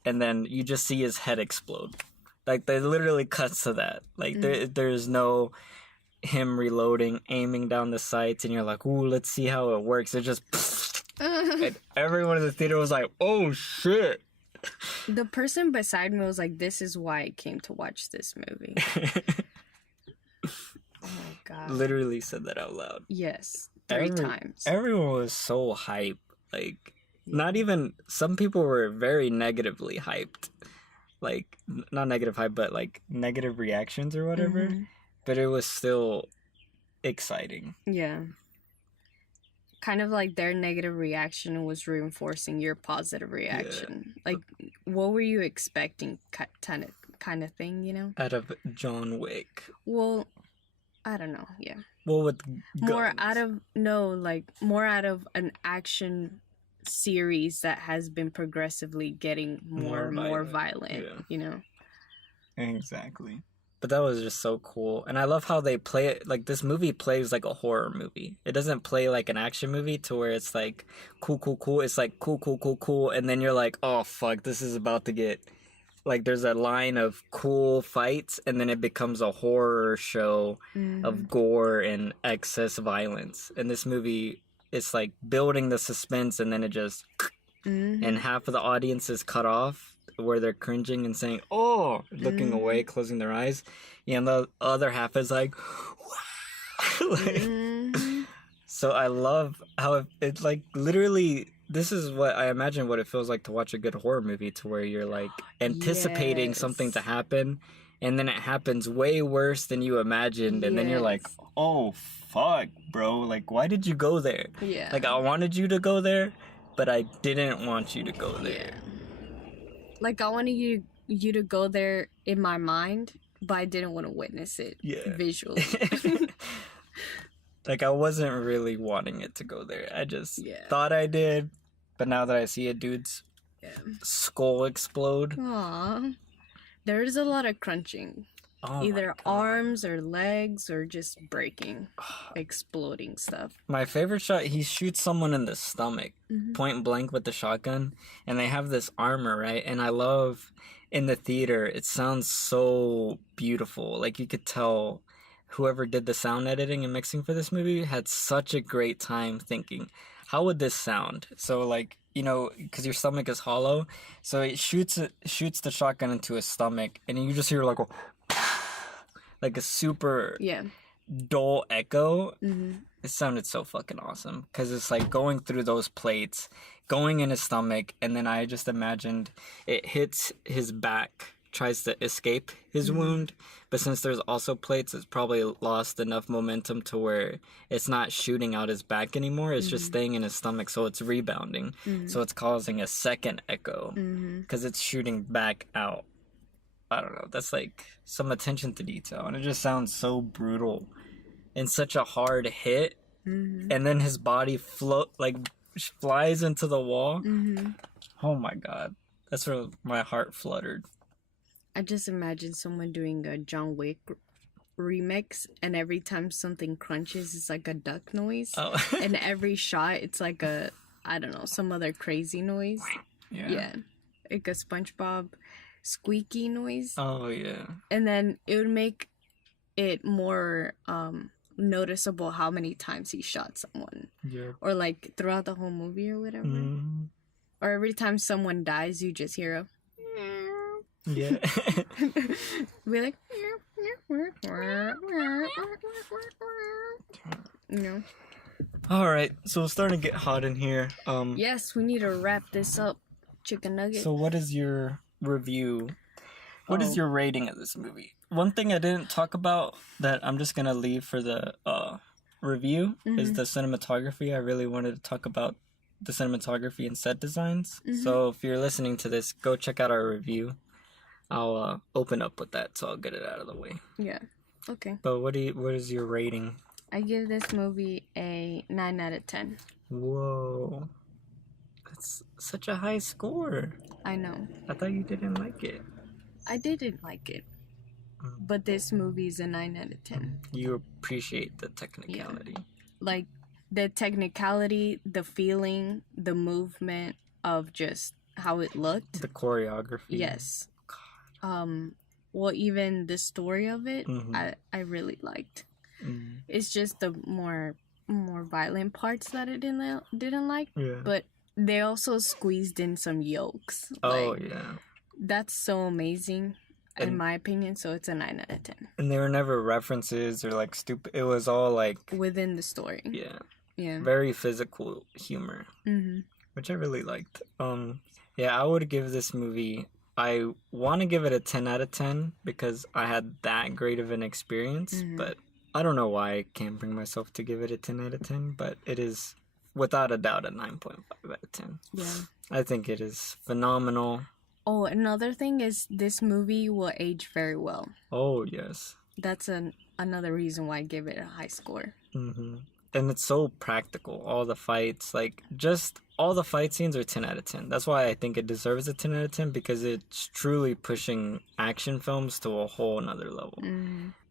and then you just see his head explode. Like, they literally cuts to that. Like, there's no... him reloading, aiming down the sights, and you're like, ooh, let's see how it works. It just... and everyone in the theater was like, oh, shit. The person beside me was like, this is why I came to watch this movie. Oh, my God. Literally said that out loud. Yes. 3 times. Everyone was so hyped. Like, not even... Some people were very negatively hyped. Like, not negative hype, but, like, negative reactions or whatever. But it was still exciting. Yeah. Kind of like their negative reaction was reinforcing your positive reaction. Yeah. Like, what were you expecting kind of thing, you know? Out of John Wick. Well, I don't know, yeah. Well, with guns. More out of an action series that has been progressively getting more violent, you know? Exactly. But that was just so cool. And I love how they play it. Like, this movie plays like a horror movie. It doesn't play like an action movie to where it's like, cool, cool, cool. It's like, cool, cool, cool, cool. And then you're like, oh, fuck, this is about to get... Like, there's a line of cool fights, and then it becomes a horror show of gore and excess violence. And this movie, it's like building the suspense, and then it just... And half of the audience is cut off, where they're cringing and saying, oh, looking away, closing their eyes. Yeah, and the other half is like, like so I love how it like, literally, this is what I imagine what it feels like to watch a good horror movie, to where you're like anticipating something to happen, and then it happens way worse than you imagined, and then you're like, oh, fuck, bro, like, why did you go there? Yeah. Like, I wanted you to go there, but I didn't want you to go there. Yeah. Like, I wanted you to go there in my mind, but I didn't want to witness it visually. Like, I wasn't really wanting it to go there. I just thought I did, but now that I see a dude's skull explode... Aww. There's a lot of crunching. Oh, either arms or legs or just breaking, exploding stuff. My favorite shot, he shoots someone in the stomach, point blank with the shotgun, and they have this armor, right? And I love, in the theater, it sounds so beautiful. Like, you could tell whoever did the sound editing and mixing for this movie had such a great time thinking, how would this sound? So, like, you know, because your stomach is hollow, so it shoots the shotgun into his stomach, and you just hear, like a super dull echo. It sounded so fucking awesome, because it's like going through those plates, going in his stomach, and then I just imagined it hits his back, tries to escape his wound, but since there's also plates, it's probably lost enough momentum to where it's not shooting out his back anymore, it's just staying in his stomach, so it's rebounding, so it's causing a second echo, because it's shooting back out. I don't know, that's like some attention to detail, and it just sounds so brutal and such a hard hit. Mm-hmm. And then his body flies into the wall. Mm-hmm. Oh my god, that's where my heart fluttered. I just imagine someone doing a John Wick remix, and every time something crunches, it's like a duck noise. Oh. And every shot, it's like a, I don't know, some other crazy noise. Yeah. Like a SpongeBob squeaky noise. Oh, yeah. And then it would make it more noticeable how many times he shot someone. Yeah. Or like throughout the whole movie or whatever. Mm. Or every time someone dies, you just hear a... Yeah. Be like... You know? Alright, so it's starting to get hot in here. Yes, we need to wrap this up, chicken nugget. So what is your review? What is your rating of this movie? One thing I didn't talk about that I'm just gonna leave for the review is the cinematography. I really wanted to talk about the cinematography and set designs. So if you're listening to this, go check out our review. I'll open up with that, so I'll get it out of the way. Yeah. Okay. But what is your rating? I give this movie a 9 out of 10. Whoa. That's such a high score. I know. I thought you didn't like it. I didn't like it. But this movie is a 9 out of 10. You appreciate the technicality. Yeah. Like, the technicality, the feeling, the movement of just how it looked. The choreography. Yes. Well, even the story of it, I really liked. It's just the more violent parts that I didn't like. Yeah. But they also squeezed in some yolks. Oh, yeah. That's so amazing, in my opinion. So it's a 9 out of 10. And there were never references or like stupid. It was all like within the story. Yeah. Yeah. Very physical humor, which I really liked. Yeah, I would give this movie. I want to give it a 10 out of 10 because I had that great of an experience, but I don't know why I can't bring myself to give it a 10 out of 10, but it is without a doubt a 9.5 out of 10. Yeah. I think it is phenomenal. Oh, another thing is this movie will age very well. Oh, yes. That's another reason why I give it a high score. And it's so practical. All the fights, just all the fight scenes are 10 out of 10. That's why I think it deserves a 10 out of 10 because it's truly pushing action films to a whole nother level.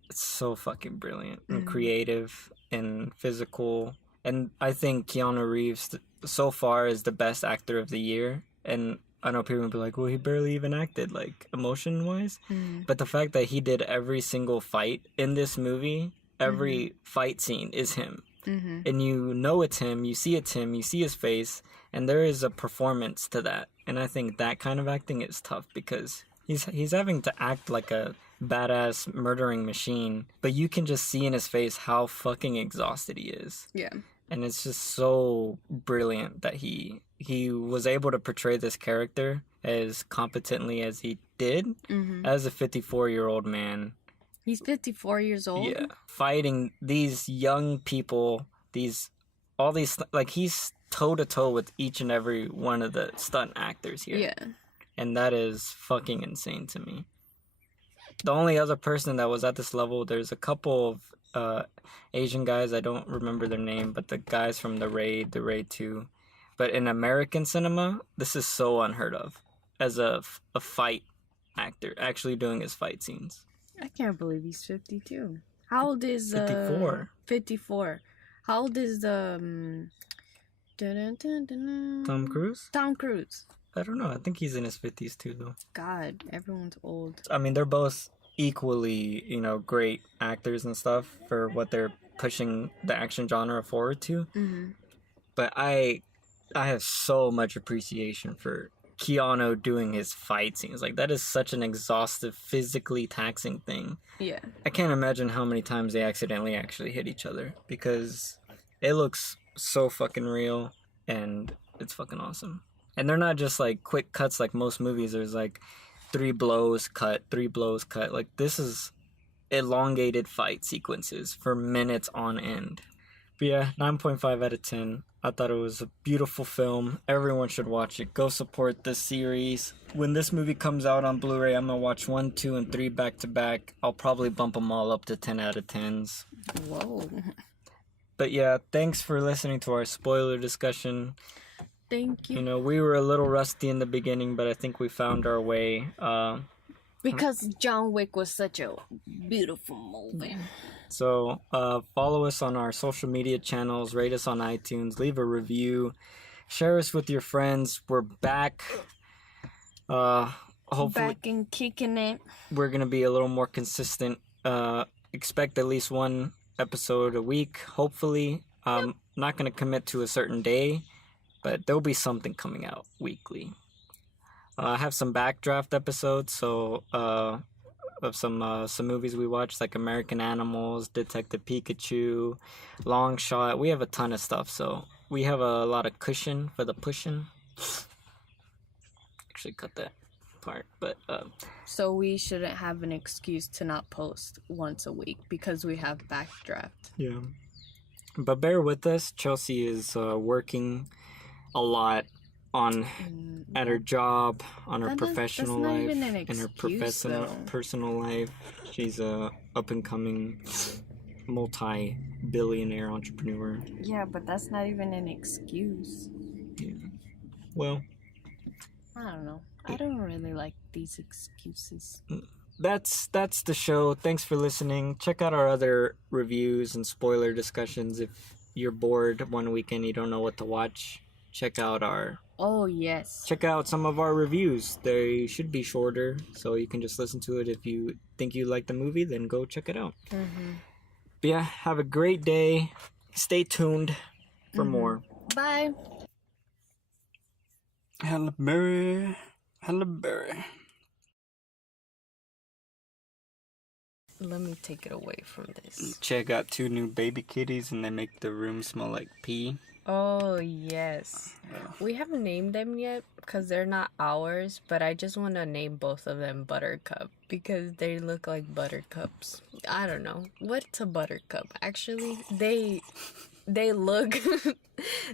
It's so fucking brilliant and creative and physical. And I think Keanu Reeves so far is the best actor of the year. And I know people will be like, well, he barely even acted, emotion-wise. But the fact that he did every single fight in this movie, every fight scene is him. And you know it's him, you see it's him, you see his face, and there is a performance to that. And I think that kind of acting is tough because he's having to act like a badass murdering machine, but you can just see in his face how fucking exhausted he is. Yeah. And it's just so brilliant that he was able to portray this character as competently as he did as a 54-year-old man. He's 54 years old? Yeah. Fighting these young people, he's toe-to-toe with each and every one of the stunt actors here. Yeah. And that is fucking insane to me. The only other person that was at this level, there's a couple of Asian guys, I don't remember their name, but the guys from the Raid 2. But in American cinema, this is so unheard of as a fight actor actually doing his fight scenes. I can't believe he's 52. How old is 54? 54. How old is the Tom Cruise? Tom Cruise. I don't know. I think he's in his 50s too, though. God, everyone's old. I mean, they're both equally, great actors and stuff for what they're pushing the action genre forward to. But I have so much appreciation for Keanu doing his fight scenes. That is such an exhaustive, physically taxing thing. Yeah. I can't imagine how many times they accidentally actually hit each other because it looks so fucking real and it's fucking awesome. And they're not just quick cuts like most movies. There's 3 blows cut. This is elongated fight sequences for minutes on end. But yeah, 9.5 out of 10. I thought it was a beautiful film. Everyone should watch it. Go support this series. When this movie comes out on Blu-ray, I'm going to watch 1, 2, and 3 back to back. I'll probably bump them all up to 10 out of 10s. Whoa. But yeah, thanks for listening to our spoiler discussion. Thank you. You know, we were a little rusty in the beginning, but I think we found our way. Because John Wick was such a beautiful movie. So follow us on our social media channels, rate us on iTunes, leave a review, share us with your friends. We're back. Hopefully, Back and kicking it. we're going to be a little more consistent. Expect at least one episode a week, hopefully. Not going to commit to a certain day, but there'll be something coming out weekly. I have some backdraft episodes, so of some movies we watched, like American Animals, Detective Pikachu, Long Shot. We have a ton of stuff, so we have a lot of cushion for the pushing. Actually, cut that part, but So we shouldn't have an excuse to not post once a week because we have backdraft. yeah. But bear with us. Chelsea is working a lot at her job, on her professional life, and her personal life. She's a up and coming multi-billionaire entrepreneur. Yeah, but that's not even an excuse. Yeah. Well, I don't know. I don't really like these excuses. that's the show. Thanks for listening. Check out our other reviews and spoiler discussions. If you're bored one weekend, you don't know what to watch, check out some of our reviews. They should be shorter, so you can just listen to it. If you think you like the movie, then go check it out. Mm-hmm. But yeah, have a great day. Stay tuned for more. Bye. Halle Berry. Let me take it away from this. Che got 2 new baby kitties, and they make the room smell like pee. Oh, yes. We haven't named them yet because they're not ours, but I just want to name both of them Buttercup because they look like buttercups. I don't know. What's a buttercup? Actually, they look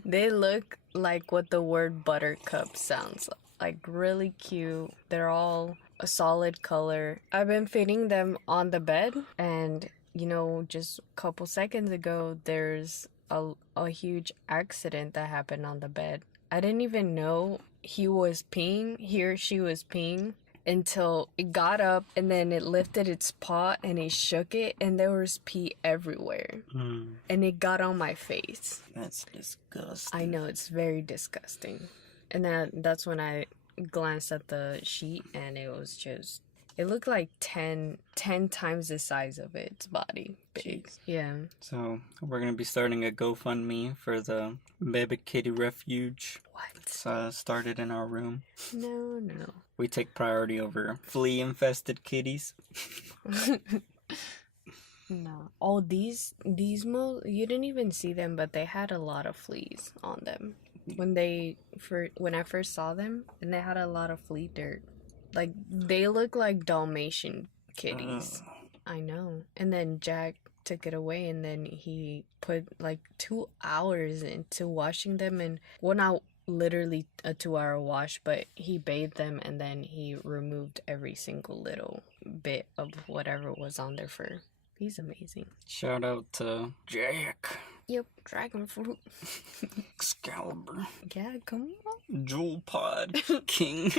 they look like what the word buttercup sounds like, really cute. They're all a solid color. I've been feeding them on the bed, and just a couple seconds ago there's a huge accident that happened on the bed. I didn't even know he or she was peeing until it got up, and then it lifted its paw and it shook it, and there was pee everywhere. And it got on my face. That's disgusting. I know, it's very disgusting. And that's when I glanced at the sheet, and it looked like 10 times the size of its body. Big. Jeez. Yeah. So we're going to be starting a GoFundMe for the baby kitty refuge. What? It's started in our room. No. We take priority over flea-infested kitties. No. Oh, these you didn't even see them, but they had a lot of fleas on them. When I first saw them, and they had a lot of flea dirt. Like, they look like Dalmatian kitties. I know. And then Jack took it away, and then he put like 2 hours into washing them, and not literally a 2-hour wash, but he bathed them, and then he removed every single little bit of whatever was on their fur. He's amazing. Shout out to Jack. Yep, dragon fruit. Excalibur. Yeah, come on. Jewel Pod King.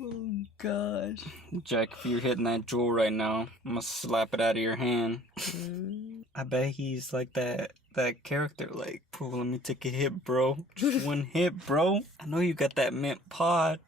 Oh, gosh. Jack, if you're hitting that jewel right now, I'm gonna slap it out of your hand. I bet he's like that character, like, oh, let me take a hit, bro. Just one hit, bro. I know you got that mint pod.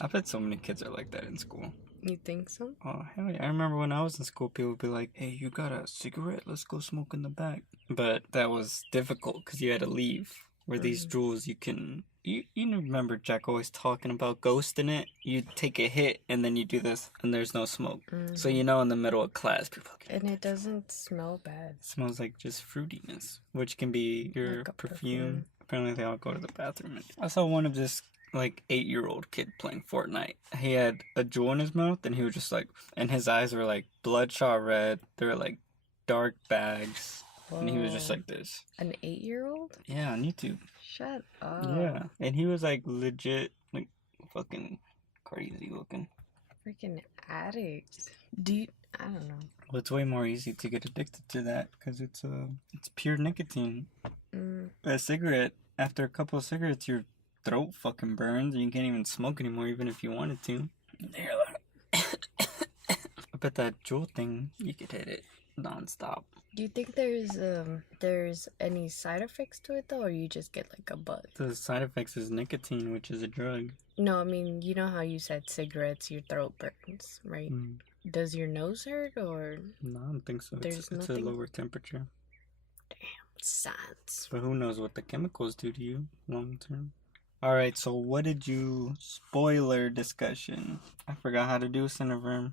I bet so many kids are like that in school. You think so? Oh, hell yeah. I remember when I was in school, people would be like, hey, you got a cigarette? Let's go smoke in the back. But that was difficult because you had to leave. Where these jewels, you can... You remember Jack always talking about ghosting it? You take a hit, and then you do this, and there's no smoke. So in the middle of class, people... And it doesn't smell bad. It smells like just fruitiness, which can be your like perfume. Apparently, they all go to the bathroom. I saw one of this... 8-year-old kid playing Fortnite. He had a jewel in his mouth, and he was just and his eyes were bloodshot red. They were dark bags. And he was just Whoa. like this. An 8-year-old? Yeah, on YouTube. Shut up. Yeah. And he was like legit, like fucking crazy looking. Freaking addict. I don't know. Well, it's way more easy to get addicted to that because it's pure nicotine. A cigarette, after a couple of cigarettes, your throat fucking burns and you can't even smoke anymore, even if you wanted to. I bet that Juul thing, you could hit it nonstop. Do you think there's any side effects to it though, or you just get like a buzz? The side effects is nicotine, which is a drug. No, I mean, you know how you said cigarettes, your throat burns, right? Does your nose hurt or? No, I don't think so. It's a lower temperature. Damn, science. But who knows what the chemicals do to you long term. Alright, so what did you... Spoiler discussion. I forgot how to do Cineverm.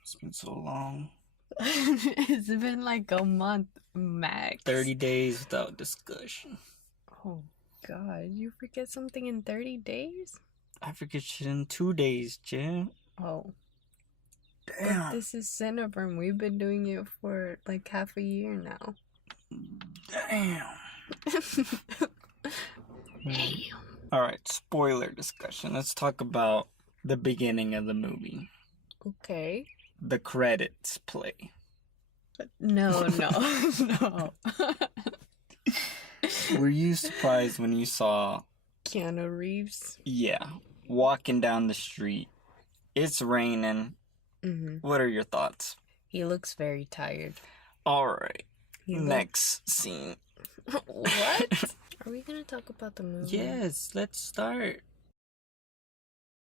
It's been so long. It's been like a month max. 30 days without discussion. Oh God, you forget something in 30 days? I forget shit in 2 days, Jen. Oh. Damn. But this is Cineverm. We've been doing it for like half a year now. Damn. Alright, spoiler discussion. Let's talk about the beginning of the movie. Okay. The credits play. No. No. Were you surprised when you saw Keanu Reeves? Yeah, walking down the street. It's raining. What are your thoughts? He looks very tired. Alright, next scene. What? Are we gonna talk about the movie? Yes, let's start.